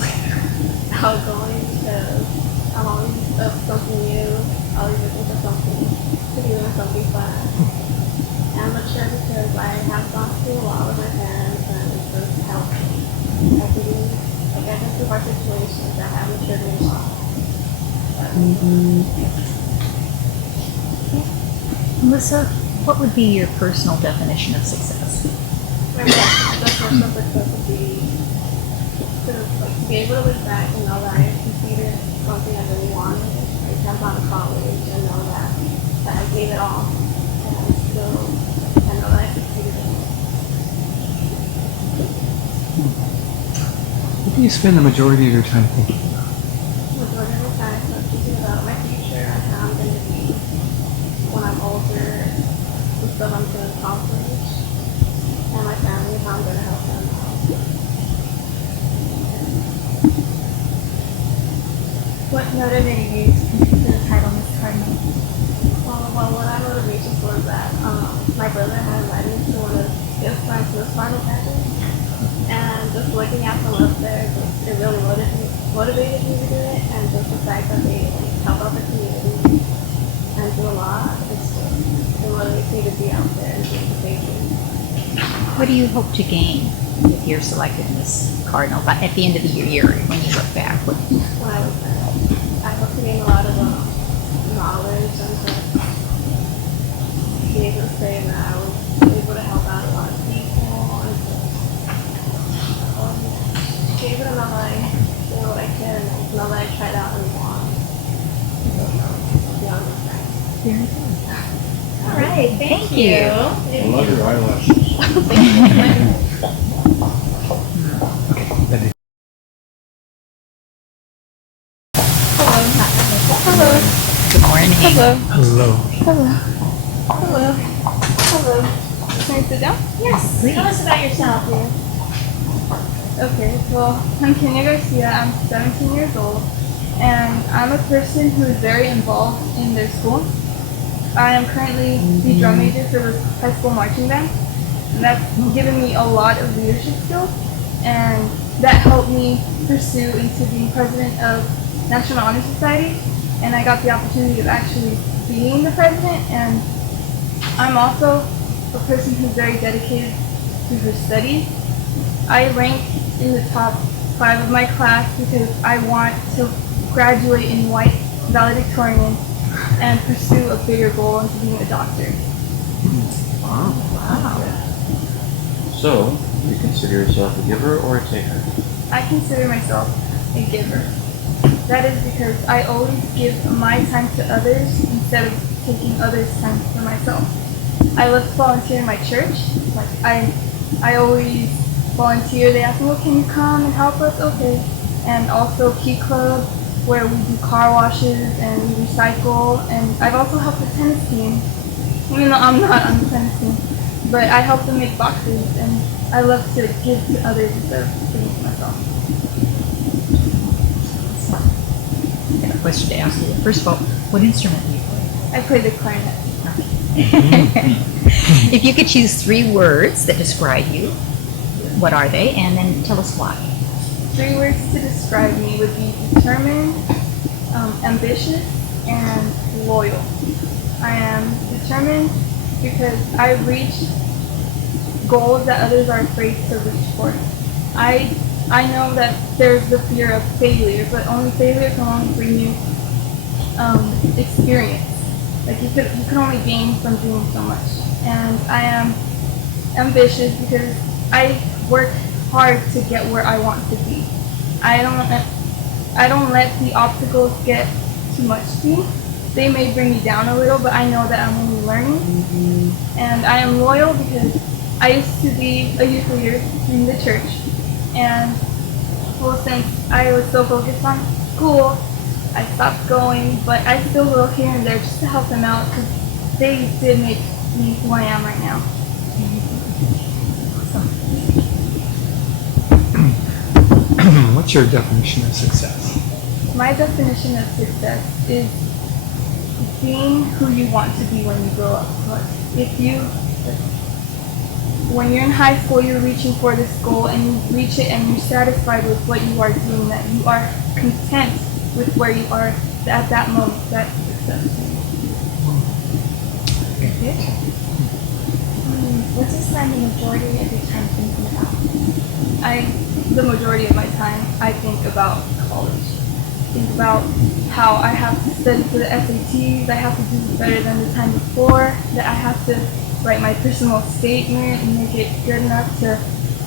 Outgoing because I'm always up to something new, always looking for something to do and something fun. And mature because I have gone through a lot with my parents and it's just helped me. Like I've been through hard situations that have matured me a lot. Melissa, what would be your personal definition of success? My definition of success would be to be able to look back and know that I completed something I really wanted. I jumped out of college and know that I gave it all. And still, I know that I succeeded in it. What do you spend the majority of your time thinking about? Majority of the time, I'm thinking about my future and how I'm going to be when I'm older, the stuff I'm going to accomplish, and my family, how I'm going to help them out. What motivated you to compete for the title Miss Cardinal? Well, what I motivated was that my brother had invited me to one of his friends to the final pageant, and just looking at them up there, it really motivated me to do it, and just the fact that they like help out the community and do a lot, it motivates me to be out there and do the same thing. What do you hope to gain if you're selected Miss Cardinal but at the end of the year when you look back? When I was there, I hope to gain a lot of knowledge and just be able to say that I was able to help out a lot of people and just be able to know that I did what I could and know that I tried out and won. Beyond the fact. Very good. All right. Thank you. I love your eyelashes. That is Good morning. hello. Hello. Can I sit down? Yes. Tell us about yourself. Okay, well, I'm Kenya Garcia. I'm 17 years old, and I'm a person who is very involved in their school. I am currently the drum major for the high school marching band, and that's given me a lot of leadership skills, and that helped me pursue into being president of National Honor Society, and I got the opportunity of actually being the president, and I'm also a person who's very dedicated to her studies. I rank in the top 5 of my class because I want to graduate in white valedictorian and pursue a bigger goal into being a doctor. Wow. So, you consider yourself a giver or a taker? I consider myself a giver. That is because I always give my time to others instead of taking others' time for myself. I love to volunteer in my church. Like I always volunteer. They ask me, well, can you come and help us? Okay. And also Key Club, where we do car washes and we recycle. And I've also helped the tennis team, even though I'm not on the tennis team. But I help them make boxes, and I love to give to others instead of giving to myself. I have a question to ask you. First of all, what instrument do you play? I play the clarinet. If you could choose 3 words that describe you, what are they? And then tell us why. 3 words to describe me would be determined, ambitious, and loyal. I am determined because I reach goals that others are afraid to reach for. I know that there's the fear of failure, but only failure can only bring you experience. Like you can only gain from doing so much. And I am ambitious because I work hard to get where I want to be. I don't let the obstacles get too much to me. They may bring me down a little, but I know that I'm only learning. And I am loyal because I used to be a youth leader in the church. And well, since I was so focused on school, I stopped going, but I still go here and there just to help them out because they did make me who I am right now. What's your definition of success? My definition of success is being who you want to be when you grow up. Like when you're in high school, you're reaching for this goal and you reach it and you're satisfied with what you are doing, that you are content with where you are at that moment. That's success. What do you spend the majority of your time thinking about? The majority of my time, I think about college. Think about how I have to study for the SATs, I have to do better than the time before, that I have to write my personal statement and make it good enough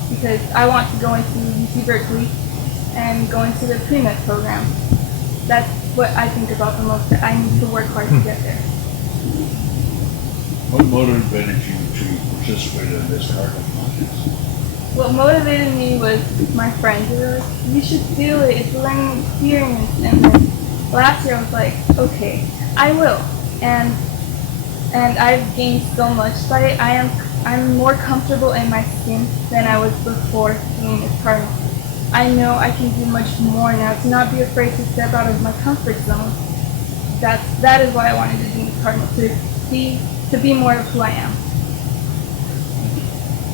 because I want to go into UC Berkeley and go into the pre-med program. That's what I think about the most, that I need to work hard to get there. What motivated you to participate in this Cardinal contest? What motivated me was my friends. They were like, you should do it, it's a learning experience. And then last year I was like, okay, I will. And I've gained so much by it. I'm more comfortable in my skin than I was before doing this Cardinal. I know I can do much more now, to not be afraid to step out of my comfort zone. That is why I wanted to do this Cardinal, to be more of who I am.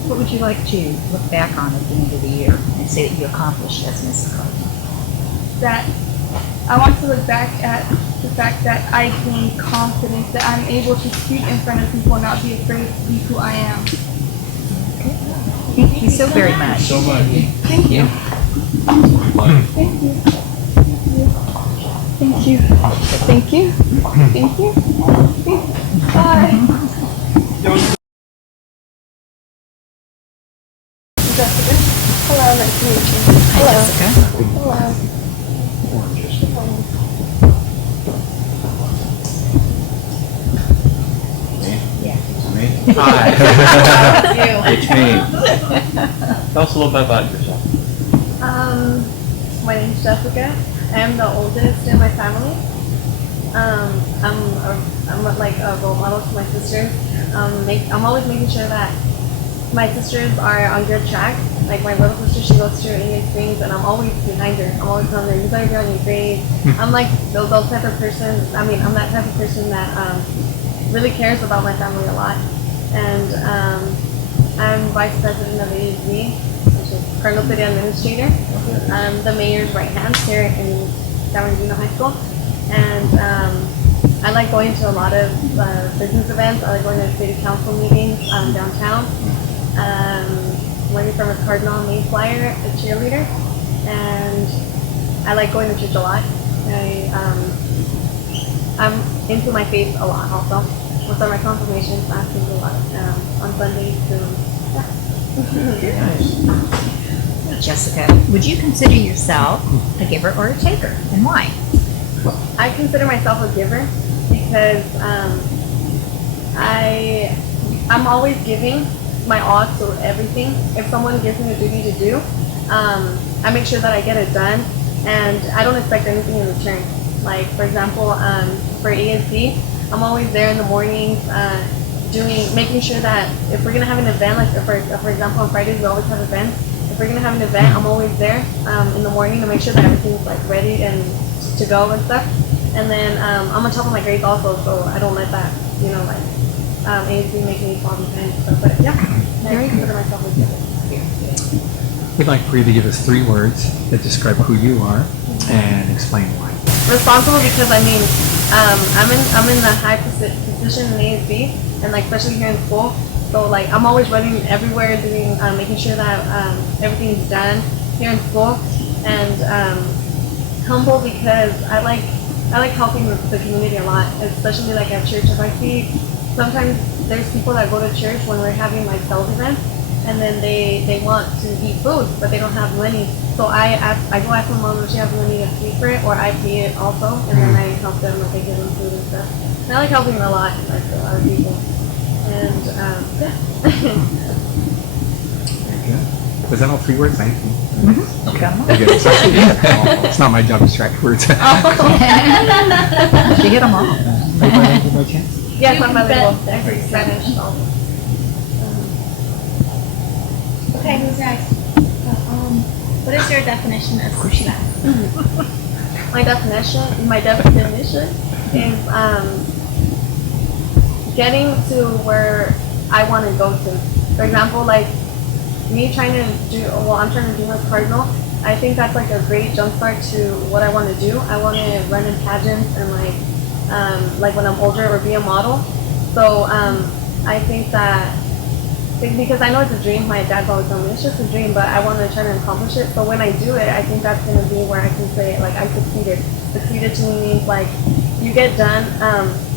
What would you like to look back on at the end of the year and say that you accomplished as Miss Cardinal? That I want to look back at the fact that I gained confidence, that I'm able to speak in front of people and not be afraid to be who I am. Thank you so very much. So much. Thank you. Thank you. Thank you. Thank you. Thank you. Bye. Jessica. Hello, nice to meet you. Hi, Jessica. Hello. Me? Hi. It's me. Tell us a little bit about yourself. My name's Jessica. I'm the oldest in my family. I'm like a role model to my sisters. I'm always making sure that my sisters are on good track. Like my little sister, she goes to Indian Springs, and I'm always behind her. I'm always telling her, you better be on your grades. I'm like those type of person. I mean, I'm that type of person that really cares about my family a lot. And I'm vice president of ASB, which is Cardinal City Administrator. The mayor's right hand here in San Bernardino High School. And I like going to a lot of business events. I like going to city council meetings downtown. I'm working from a Cardinal Mayflower, a cheerleader. And I like going to church a lot. I'm into my faith a lot also. Most of my confirmation classes a lot on Sundays. So, yeah. Jessica, would you consider yourself a giver or a taker, and why? I consider myself a giver because I'm always giving my all to everything. If someone gives me a duty to do, I make sure that I get it done, and I don't expect anything in return. Like for example, for ASD, I'm always there in the mornings, making sure that if we're gonna have an event, like for example on Fridays we always have events. If we're gonna have an event, I'm always there in the morning to make sure that everything's like ready and to go and stuff. And then I'm on top of my grades also, so I don't let that, ASD make me fall behind and stuff. But yeah, I consider myself a giver. We'd like for you to give us 3 words that describe who you are and explain why. Responsible because I'm in the high position in ASB, and like especially here in school. So like I'm always running everywhere, doing making sure that everything's done here in school. And humble because I like helping the community a lot, especially like at church. If I see sometimes there's people that go to church when we're having like sales events, and then they want to eat food, but they don't have money. So I go ask my mom if she has money to pay for it, or I pay it also, and then I help them, like I give them food and stuff. And I like helping a lot, like a lot of people. And yeah. Very good. Was that all 3 words? You got 'em all. Okay, so it's not my job to extract words. She hit them all. Are you bilingual by chance? Yes, I'm bilingual. Spanish also. Okay, who's next? What is your definition of success? My definition is getting to where I want to go to. For example, like me trying to do, I'm trying to do Miss Cardinal. I think that's like a great jumpstart to what I want to do. I want to run in pageants and like when I'm older, or be a model. So I think that, because I know it's a dream, my dad's always told me it's just a dream, but I want to try to accomplish it. So when I do it, I think that's going to be where I can say, like, I succeeded. Succeeded to me means like you get done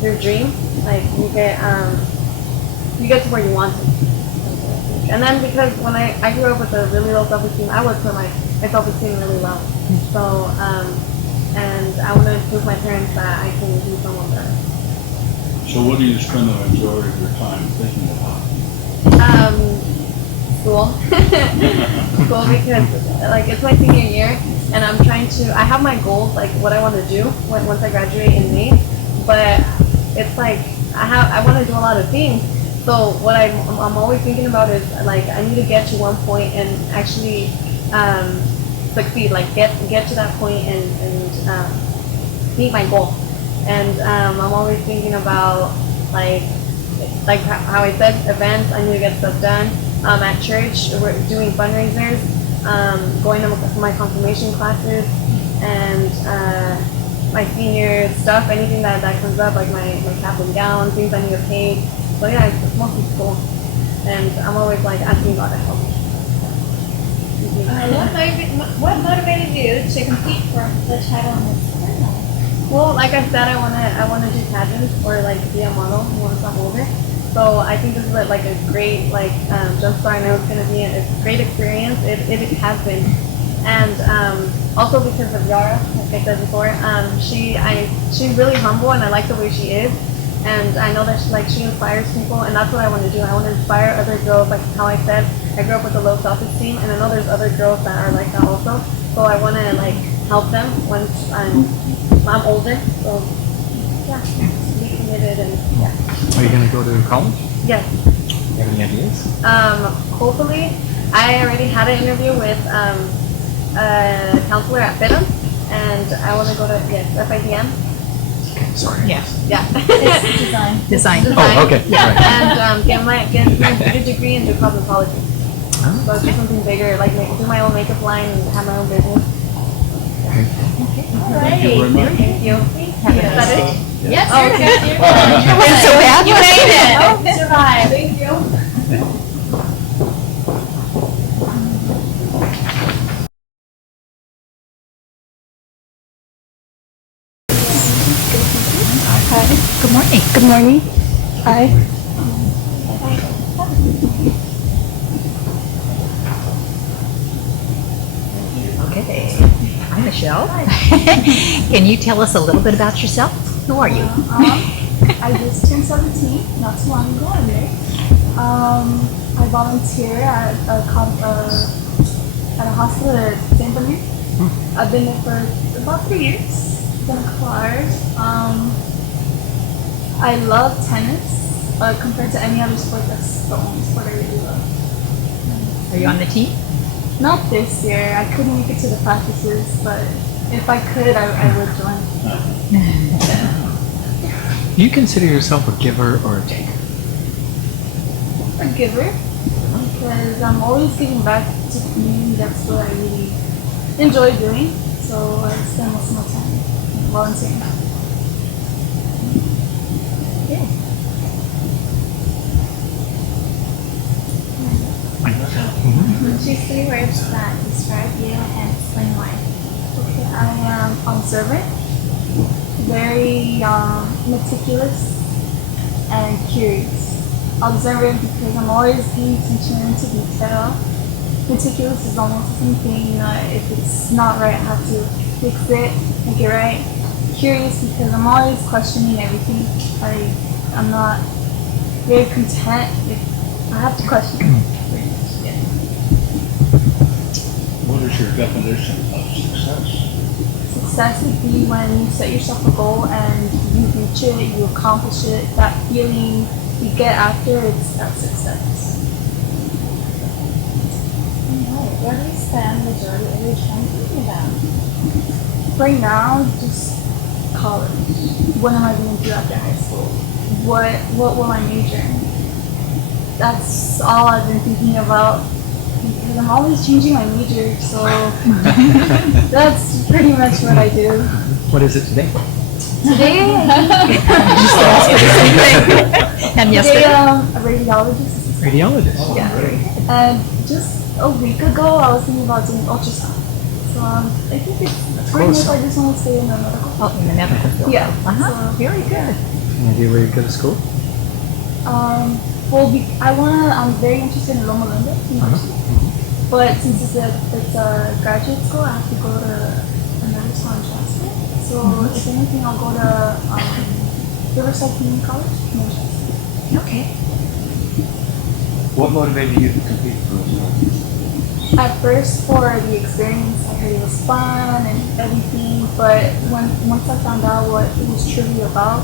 your dream, like you get to where you want to. And then because when I grew up with a really low self-esteem, I would put my self-esteem really low. So and I want to prove my parents that I can be someone better. So what do you spend the majority of your time thinking about? School. School, because like it's my senior year, and I'm trying to, I have my goals, like what I want to do once I graduate in May, but it's like I want to do a lot of things. So what I'm always thinking about is like I need to get to one point and actually succeed, like get to that point and meet my goal. And I'm always thinking about like how I said, events, I need to get stuff done. At church, we're doing fundraisers, going to my confirmation classes, and my senior stuff, anything that comes up, like my cap and gown, things I need to pay. So yeah, it's mostly school. And I'm always like asking God to help me. What motivated you to compete for the title in this Cardinal? Well, like I said, I wanna do pageants or like be a model once I'm older. So I think this is like a great jump start. I know it's gonna be a great experience. It has been, and also because of Yara, like I said before, she's really humble, and I like the way she is. And I know that she inspires people, and that's what I want to do. I want to inspire other girls, like how I said, I grew up with a low self-esteem, and I know there's other girls that are like that also. So I want to like help them once I'm older. So yeah, be committed and yeah. Are you going to go to college? Yes. Do you have any ideas? Hopefully, I already had an interview with a counselor at FIDM, and I want to go to FIDM. Okay, sorry. Yeah. Yeah. It's design. Oh, okay. Yeah, Right. and get my bigger degree in cosmetology. So do something bigger, like do my own makeup line and have my own business. Okay. Thank you very much. Thank you. Is that it? Yes, Oh, you're okay. good. You're good. It went so bad. You made it. You survived. Thank you. Hi. Good morning. Good morning. Hi. Okay. Hi, Michelle. Can you tell us a little bit about yourself? Who are you? I just turned 17 not too long ago in May. I volunteer at a hospital at St. Bernard. I've been there for about 3 years. Been a choir. I love tennis compared to any other sport. That's the only sport I really love. Are you on the team? Not this year. I couldn't make it to the practices, but if I could, I would join. Do you consider yourself a giver or a taker? A giver, because I'm always giving back to the community. That's what I really enjoy doing. So I spend most of my time volunteering. Choose 3 words that describe you and explain why. Okay, I am observant, very meticulous, and curious. observant because I'm always paying attention to detail. Meticulous is almost the same thing. You know, if it's not right, I have to fix it, make it right. Curious because I'm always questioning everything. I'm not very content if I have to question. What is your definition of success? Success would be when you set yourself a goal and you reach it, you accomplish it. That feeling you get after, that's success. Alright, what do you spend the majority of your time thinking about? Right now, just college. What am I going to do after high school? What will I major in? That's all I've been thinking about because I'm always changing my major, so that's pretty much what I do. What is it today? Today, And today yesterday? a radiologist. Radiologist. Yeah. And just a week ago, I was thinking about doing ultrasound. So I think it's pretty much I just want to stay in the medical. Oh, in the medical field. Yeah. Uh-huh. So, Very good. Any idea where you go to school? Well, I'm very interested in Loma Linda University. But since it's a graduate school, I have to go to another school in Chester. So if anything, I'll go to Riverside Community College in Chester. Okay. What motivated you to compete for this? At first, for the experience, I heard it was fun and everything. But once I found out what it was truly about,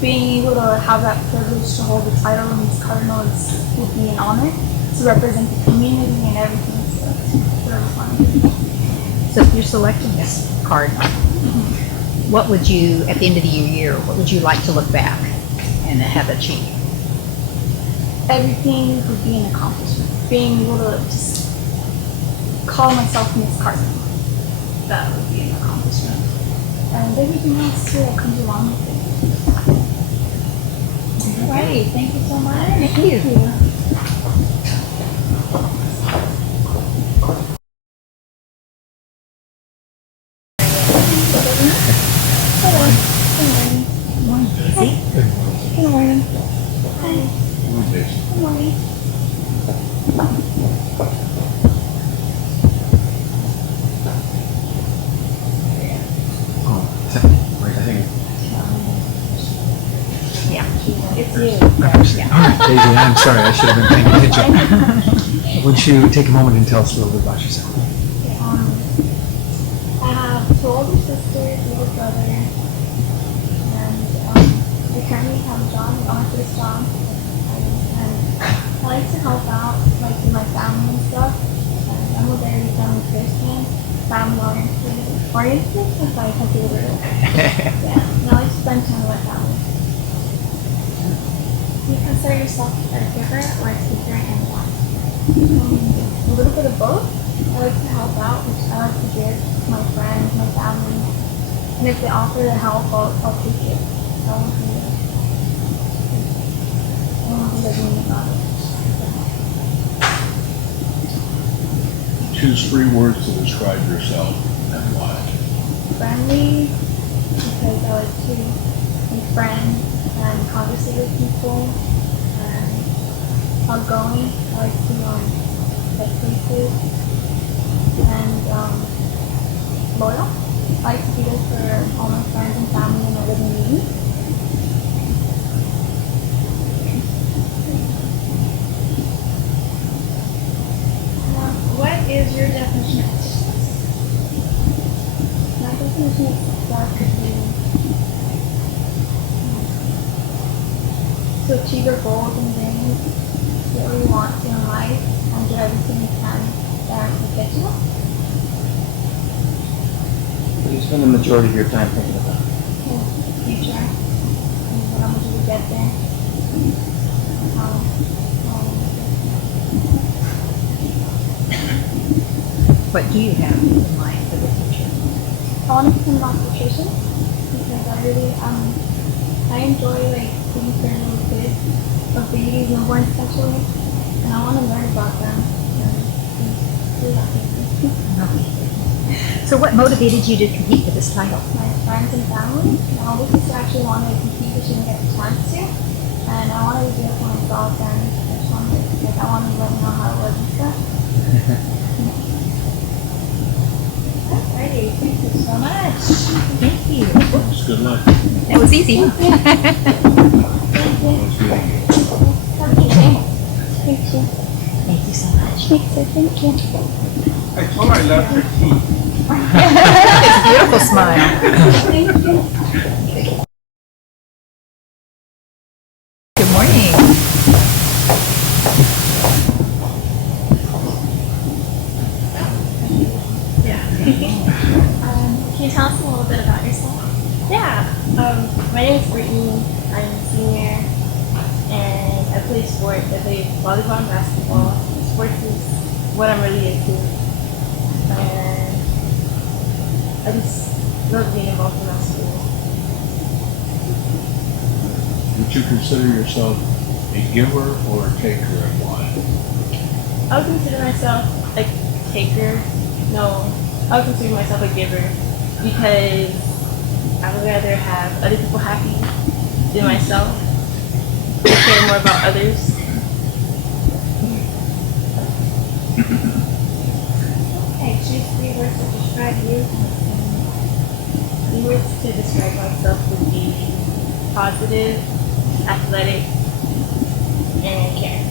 being able to have that privilege to hold the title of Miss Cardinal would be an honor to represent the community and everything. So it's really fun. So if you're selecting this Cardinal, what would you, at the end of the year, what would you like to look back and have achieved? Everything would be an accomplishment. Being able to just call myself Miss Cardinal, that would be an accomplishment. And everything else too that comes along with it. Alright, thank you so much. Thank you. Good morning. Hi. Good morning. Oh, Tiffany. Wait, I think. Yeah. It's you. All right, Daisy, I'm sorry, I should have been paying attention. Would you take a moment and tell us a little bit about yourself? I have 2 older sisters, little brother, and we currently have a job, on my first job. And I like to help out, like with my family and stuff. And I'm a very family person, family oriented, if I can do it. Yeah, and I like to spend time with my family. Do you consider yourself a giver or a taker and why? A little bit of both. I like to help out, which I like to give to my friends, my family. And if they offer to help, I'll take it. I won't be mean about it. Choose 3 words to describe yourself and why. Friendly, because I like to make friends and conversate with people. And outgoing, I like to get places. And loyal. I like to be there for all my friends and family and everything they need. What is your definition of success? My definition of success could be to achieve your goals and dreams, get what you want to in life, and do everything you can to get to it. What do you spend the majority of your time thinking about? Future, and what I'm going to do to get there. What do you have in mind for the future? I want to become an obstetrician because I enjoy like taking care of little kids, of babies, newborn especially, and I want to learn about them and do that. So what motivated you to compete for this title? My friends and family. My older sister actually wanted to compete, but she didn't get the chance to, and I wanted to do it for myself. all damaged. I just wanted, I wanted to let him know how it was and stuff. Alrighty, thank you so much. Thank you. It's good luck. That was easy. Let's do it again. Thank you. Thank you so much. Thank you. I told her I left her teeth. It's a beautiful smile. Good morning. Can you tell us a little bit about yourself? Yeah, my name is Britney. I'm a senior, and I play sports. I play volleyball and basketball. Sports is what I'm really into, and I just love being involved in my school. Would you consider yourself a giver or a taker and why? I would consider myself a taker. No, I would consider myself a giver because I would rather have other people happy than myself. I care more about others. Okay, choose 3 words to describe you. The words to describe myself would be positive, athletic, and caring.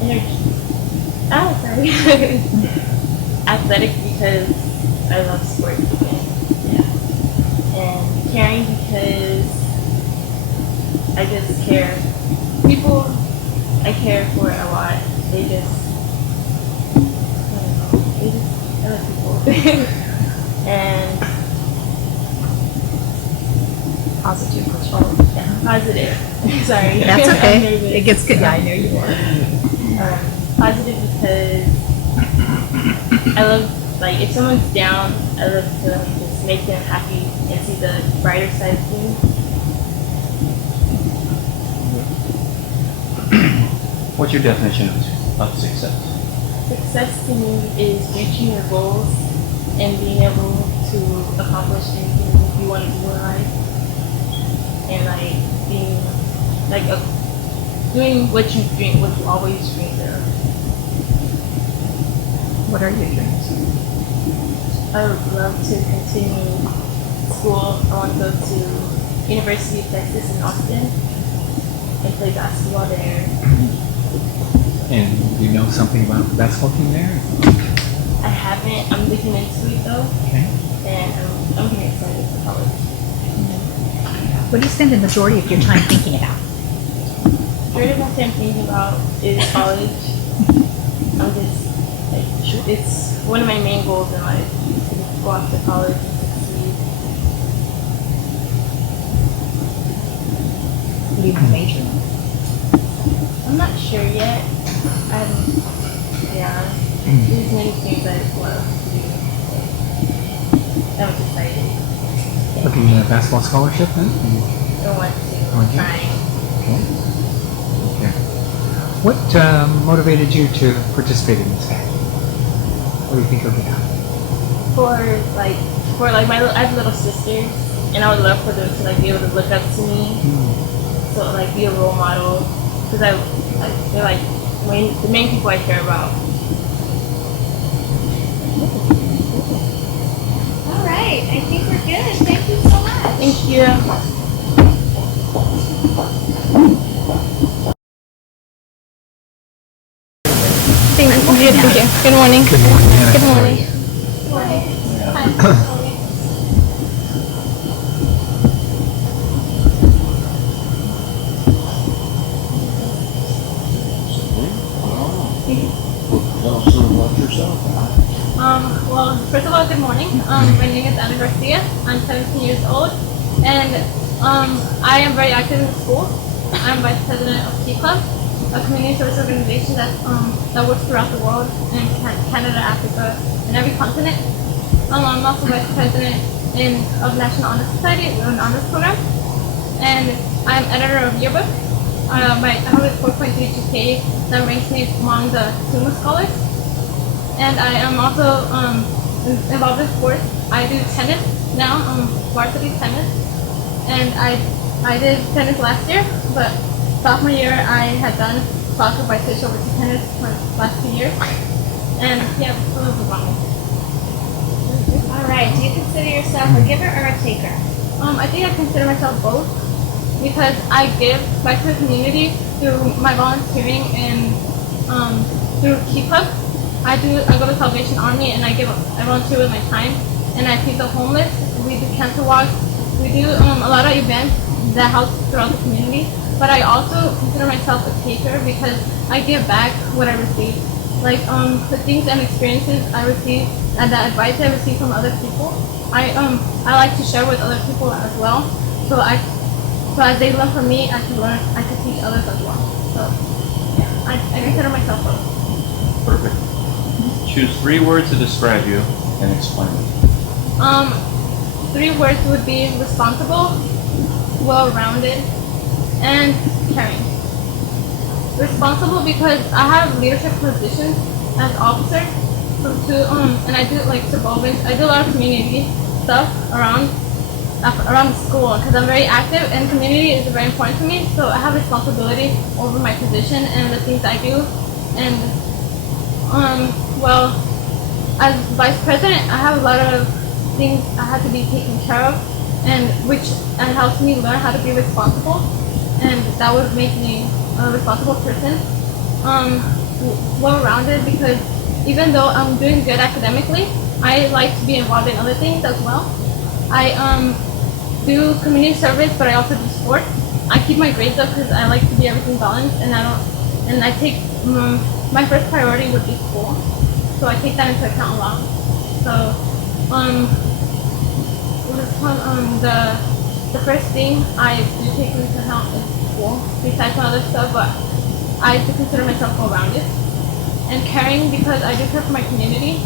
Energy. Oh, sorry. Athletic because I love sports and caring because I just care. People I care for a lot. They just, I don't know, they just, I love people. And Positive control. yeah, positive. Sorry. That's I'm okay. nervous. It gets good. Yeah, I know you are. Positive because I love, like, if someone's down, I love to just make them happy and see the brighter side of things. What's your definition of success? Success to me is reaching your goals and being able to accomplish anything you want to do in life. And like being like doing what you dream, what you always dreamed of. What are your dreams? I would love to continue school. I want to go to University of Texas in Austin and play basketball there. And you know something about the basketball team there? I haven't. I'm looking into it though, Okay. and I'm getting excited for college. What do you spend the majority of your time thinking about? Majority of my time thinking about is college. I'm just like, it's one of my main goals in life to go off to college and succeed. What do you want to major in? I'm not sure yet. Yeah, there's many things I love to do. I'm excited. Looking at a basketball scholarship then? I want to. Okay. Trying. Okay. Okay. What motivated you to participate in this game? What do you think you'll get out of it? For like I have little sisters, and I would love for them to like be able to look up to me, so like be a role model, because they're like the main people I care about. All right, I think we're good. Thank you so much. Thank you. Thank you. Good morning. Good morning. Hannah. Good How are morning. you? Tell us a little about yourself. Well, first of all, good morning. My name is Aleandra. I'm 17 years old, and I am very active in school. I'm vice president of T Club, a community service organization that works throughout the world in Canada, Africa, and every continent. I'm also vice president of National Honor Society, an honors program, and I'm editor of yearbook. I have a 4.3 GPA that ranks me among the SUMA scholars. And I am also involved in sports. I do tennis now, varsity tennis, and I I did tennis last year, but sophomore year I had done soccer, but I switched over to tennis for the last 2 years. And yeah, it's a little bit wrong. All right. Do you consider yourself a giver or a taker? I think I consider myself both because I give back to the community through my volunteering and through Key Club. I go to Salvation Army and I volunteer with my time and I feed the homeless. We do cancer walks. We do a lot of events that help throughout the community. But I also consider myself a taker because I give back what I receive. Like the things and experiences I receive and the advice I receive from other people, I like to share with other people as well. So as they learn from me, I can teach others as well. So yeah, I consider myself both. Perfect. Choose 3 words to describe you and explain it. 3 words would be responsible, well-rounded, and caring. Responsible because I have leadership positions as officer, and I do like suburban. I do a lot of community stuff around the school because I'm very active and community is very important to me. So I have responsibility over my position and the things I do. And well, as vice president, I have a lot of things I have to be taken care of, and which helps me learn how to be responsible, and that would make me a responsible person. Well-rounded because even though I'm doing good academically, I like to be involved in other things as well. I do community service, but I also do sports. I keep my grades up because I like to be everything balanced, and I take my first priority would be school, so I take that into account a lot. So the first thing I do take into account is school, besides some other stuff, but I do consider myself well-rounded. And caring because I do care for my community,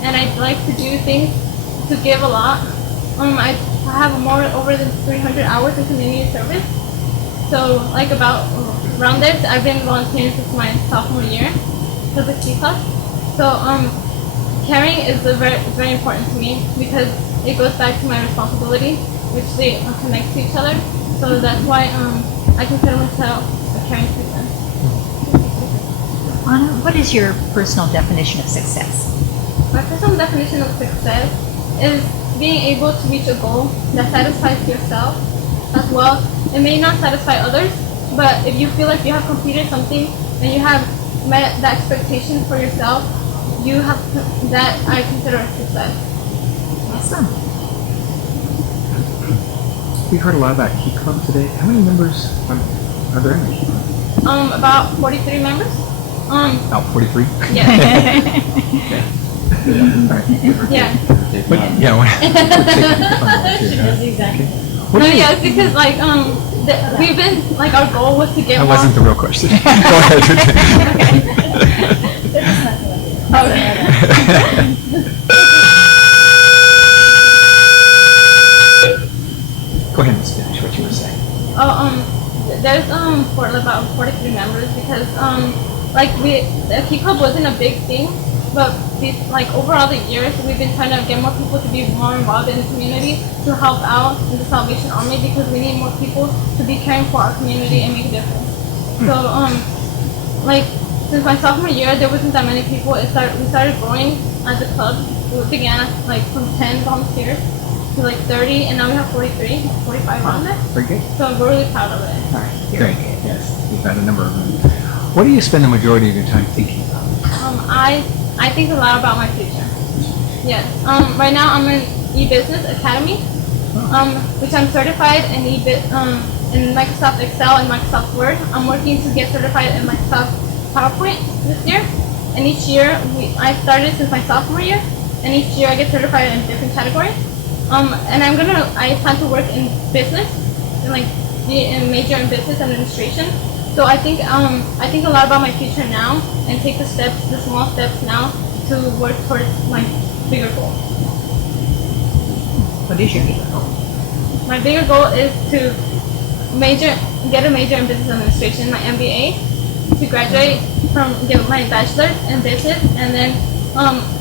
and I like to do things to give a lot. I have over than 300 hours in community service. So like around this, I've been volunteering since my sophomore year for the Key Club. So caring is very important to me because it goes back to my responsibility, which they connect to each other. So that's why I consider myself a caring person. Anna, what is your personal definition of success? My personal definition of success is being able to reach a goal that satisfies yourself as well. It may not satisfy others, but if you feel like you have completed something and you have met the expectation for yourself, that I consider a success. Awesome. We've heard a lot about Key Club today. How many members are there in the Key Club? About 43 members. About 43? Yeah. Yeah. But, yeah, She knows exactly. No, yeah, it's because like we've been like our goal was to get that more. wasn't the real question. Go ahead. Go ahead and finish what you were saying. There's for about 43 members because like the Key Club wasn't a big thing, but over all the years we've been trying to get more people to be more involved in the community to help out in the Salvation Army because we need more people to be caring for our community and make a difference. So like since my sophomore year there wasn't that many people. We started growing as a club. We began like from 10 volunteers to like 30, and now we have 43, 45 around there. Very good. So we're really proud of it. All right. Very good. Yes. We've had a number of them. What do you spend the majority of your time thinking about? I think a lot about my future. Yes. Right now I'm in e-business academy, which I'm certified in Microsoft Excel and Microsoft Word. I'm working to get certified in Microsoft PowerPoint this year. And each year I started since my sophomore year, and each year I get certified in a different category. And I plan to work in business, and like be a major in business administration. So I think a lot about my future now, and take the small steps now to work towards my bigger goal. What is your bigger goal? My bigger goal is to get a major in business administration, my MBA, to graduate get my bachelor's in business, and then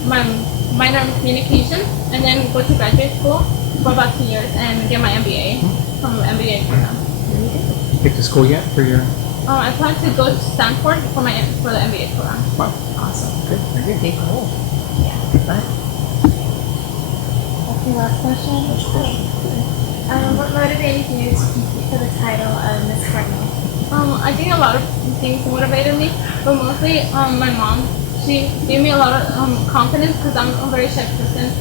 my minor in communication, and then go to graduate school for about 2 years and get my MBA from the MBA program. Picked a school yet for your? I plan to go to Stanford for the MBA program. Wow. Awesome. Good. Very good. Big goal. Yeah. But Okay, last question. What motivated you to compete for the title of Miss Cardinal? I think a lot of things motivated me, but mostly my mom. She gave me a lot of confidence because I'm a very shy person.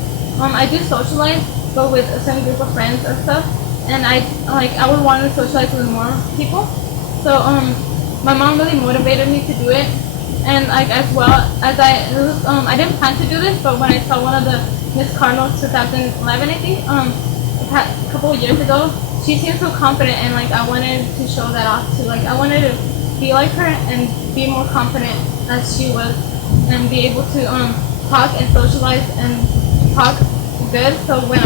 I do socialize, but with a certain group of friends and stuff, and I would want to socialize with more people. So my mom really motivated me to do it, and as well as I didn't plan to do this, but when I saw one of the Miss Cardinal 2011, I think a couple of years ago, she seemed so confident, and I wanted to show that off too. I wanted to be like her and be more confident as she was, and be able to talk and socialize and talk good. So when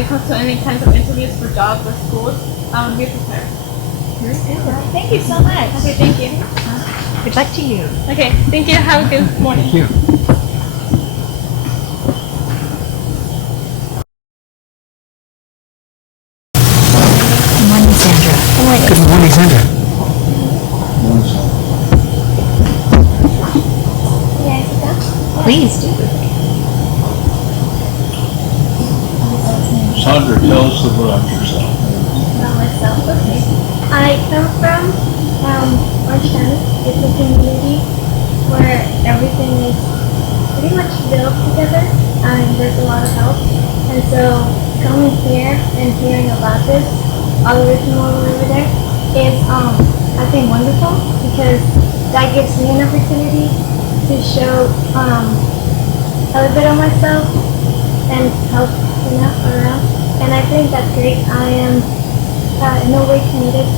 it comes to any kinds of interviews for jobs or schools, I would be prepared. very good. Thank you so much. Okay, thank you. Good luck to you. Okay, thank you. Have a good morning. Thank you. Good morning, Sandra. Good morning, Sandra. Please do. Sandra, tell us about yourself. About myself, okay. I come from Orange County. It's a community where everything is pretty much built together and there's a lot of help. And so coming here and hearing about this all the way from over there is I think wonderful because that gives me an opportunity to show a little bit of myself and help around. And I think that's great. I am in no way committed.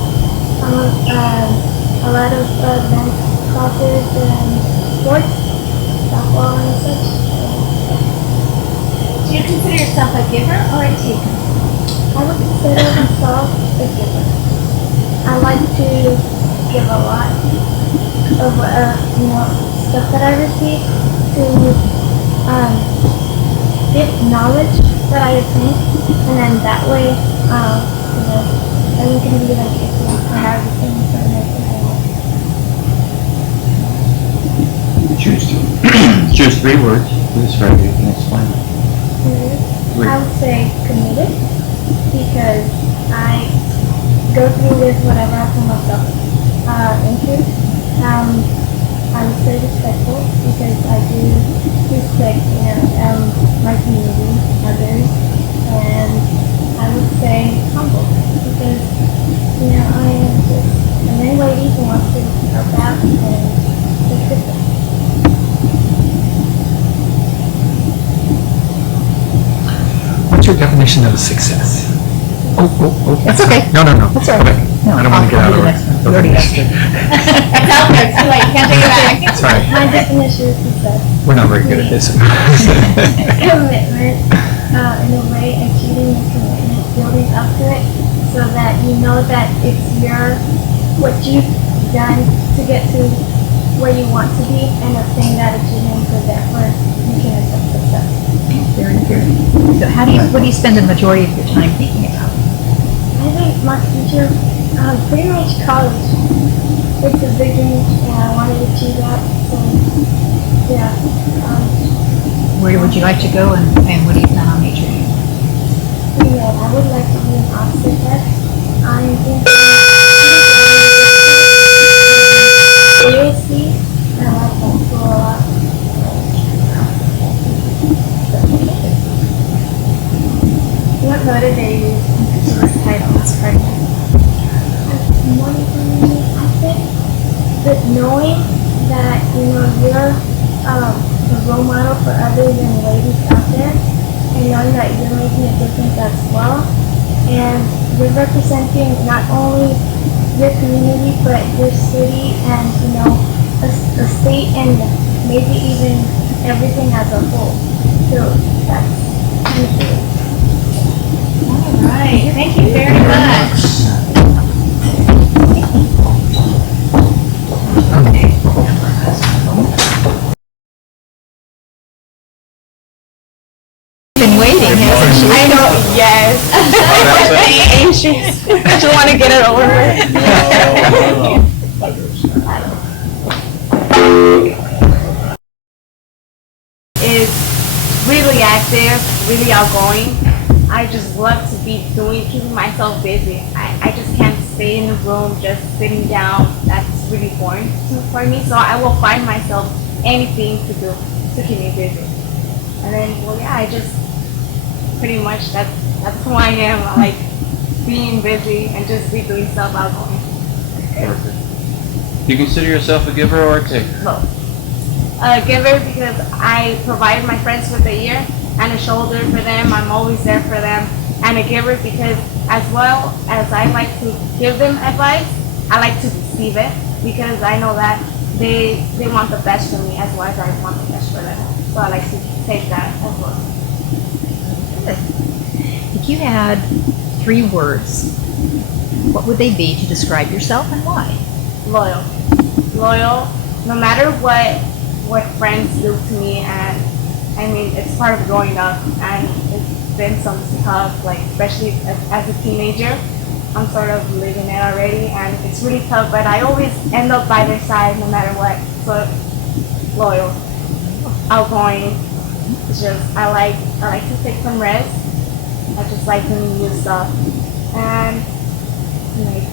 A lot of dance classes and sports, softball and such. Do you consider yourself a giver or a taker? I would consider myself a giver. I like to give a lot of stuff that I receive to get knowledge that I obtain, and then that way, everyone can be like influenced for everything for the next thing. Choose 3 words to describe you and explain it. I would say committed because I go through with whatever I put myself into. I would say respectful because I do respect my community, others, and I would say humble because I am just a young lady who wants to help out and take good things. What's your definition of success? Oh. It's okay. No. That's all right. No, I don't want to get out of the order. next one. You already asked it. It's out there. It's too late. You can't take it back. Sorry, My definition of success. we're not very good at this. Commitment, in a way, achieving your commitment, building up to it, so that you know that it's what you've done to get to where you want to be, and a thing that achievement so therefore you can accept success. Very good. So what do you spend the majority of your time thinking about? I think my future, pretty much college. It's a big dream, and I want to achieve that. So, yeah. Where would you like to go and what do you plan on majoring in? I would like to be an officer tech. I'm thinking USC, and I like that school a lot. What motivated you to this title, Miss Cardinal? Motivated, I think that knowing that you're a role model for other young ladies out there, and knowing that you're making a difference as well, and you're representing not only your community but your city and a state and maybe even everything as a whole. So that's kind of it. All right. Thank you very much. Been waiting, hasn't she? I know, yes. Anxious. Joanna want to get it over with. Is really active, really outgoing. I just love to be keeping myself busy. I just can't stay in a room just sitting down. That's really boring for me. So I will find myself anything to do to keep me busy. And then, well, yeah, I just pretty much that's who I am. I like being busy and just be doing stuff outgoing. Do you consider yourself a giver or a taker? Both. A giver because I provide my friends with a ear and a shoulder for them. I'm always there for them. And a giver because as well as I like to give them advice, I like to receive it because I know that they want the best for me as well as I want the best for them. So I like to take that as well. Good. If you had 3 words, what would they be to describe yourself and why? Loyal. Loyal, no matter what friends do to me, and I mean, it's part of growing up, and it's been some tough, like, especially as a teenager. I'm sort of living it already, and it's really tough, but I always end up by their side no matter what. So, loyal, outgoing. It's just, I like to take some rest. I just like doing new stuff, and like,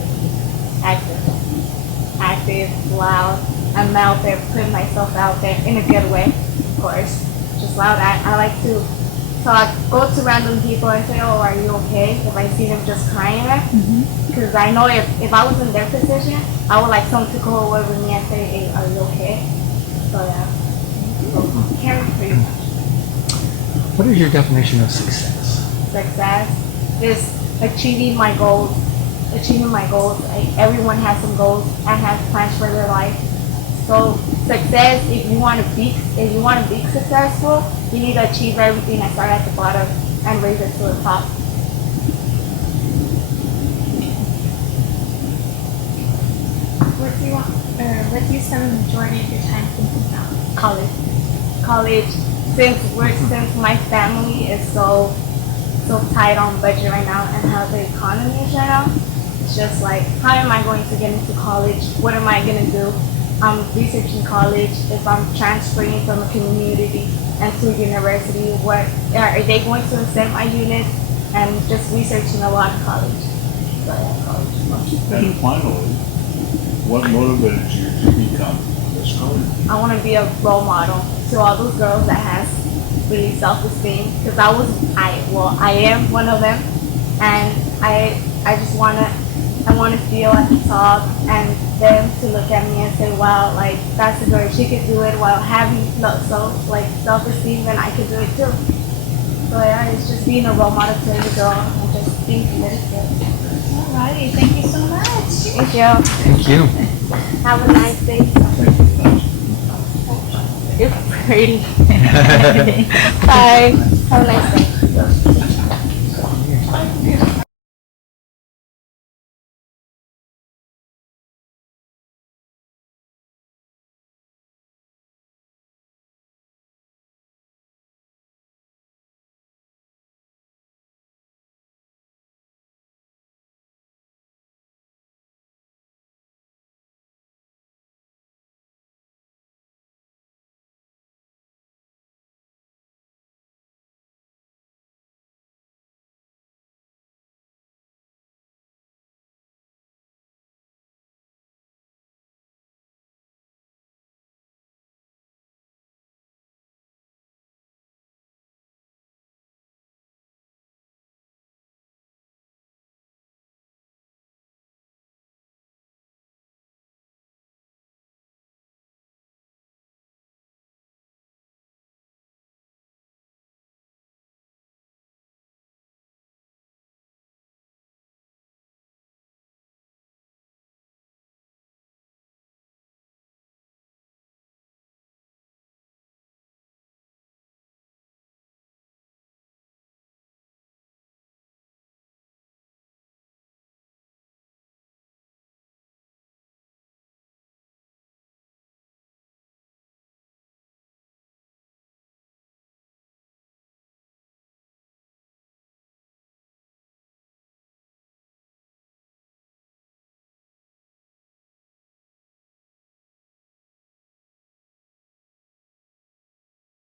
active, loud. I'm out there, putting myself out there in a good way, of course. Just loud. I like to talk, go to random people and say, oh, are you okay? If I see them just crying, because I know if I was in their position, I would like someone to go over me and say, hey, are you okay? So yeah, caring pretty much. What is your definition of success? Success is achieving my goals. Like, everyone has some goals and has plans for their life. So success, if you want to be successful, you need to achieve everything and start at the bottom and raise it to the top. What do you spend the majority of your time thinking about? College. Since my family is so tight on budget right now and how the economy is right now, it's just like, how am I going to get into college? What am I going to do? I'm researching college, if I'm transferring from a community and to university, what are they going to accept my units, and just researching a lot of college. So yeah, college. And finally, what motivated you to become this college? I want to be a role model to all those girls that has really self-esteem, because I am one of them, and I just want to feel at the top and them to look at me and say, wow, like, that's a girl, she could do it, while having self-esteem, and I could do it too. So yeah, it's just being a role model to every girl and just being committed to it. Alrighty, thank you so much. Thank you. Thank you. Have a nice day. You're pretty. Bye. Have a nice day.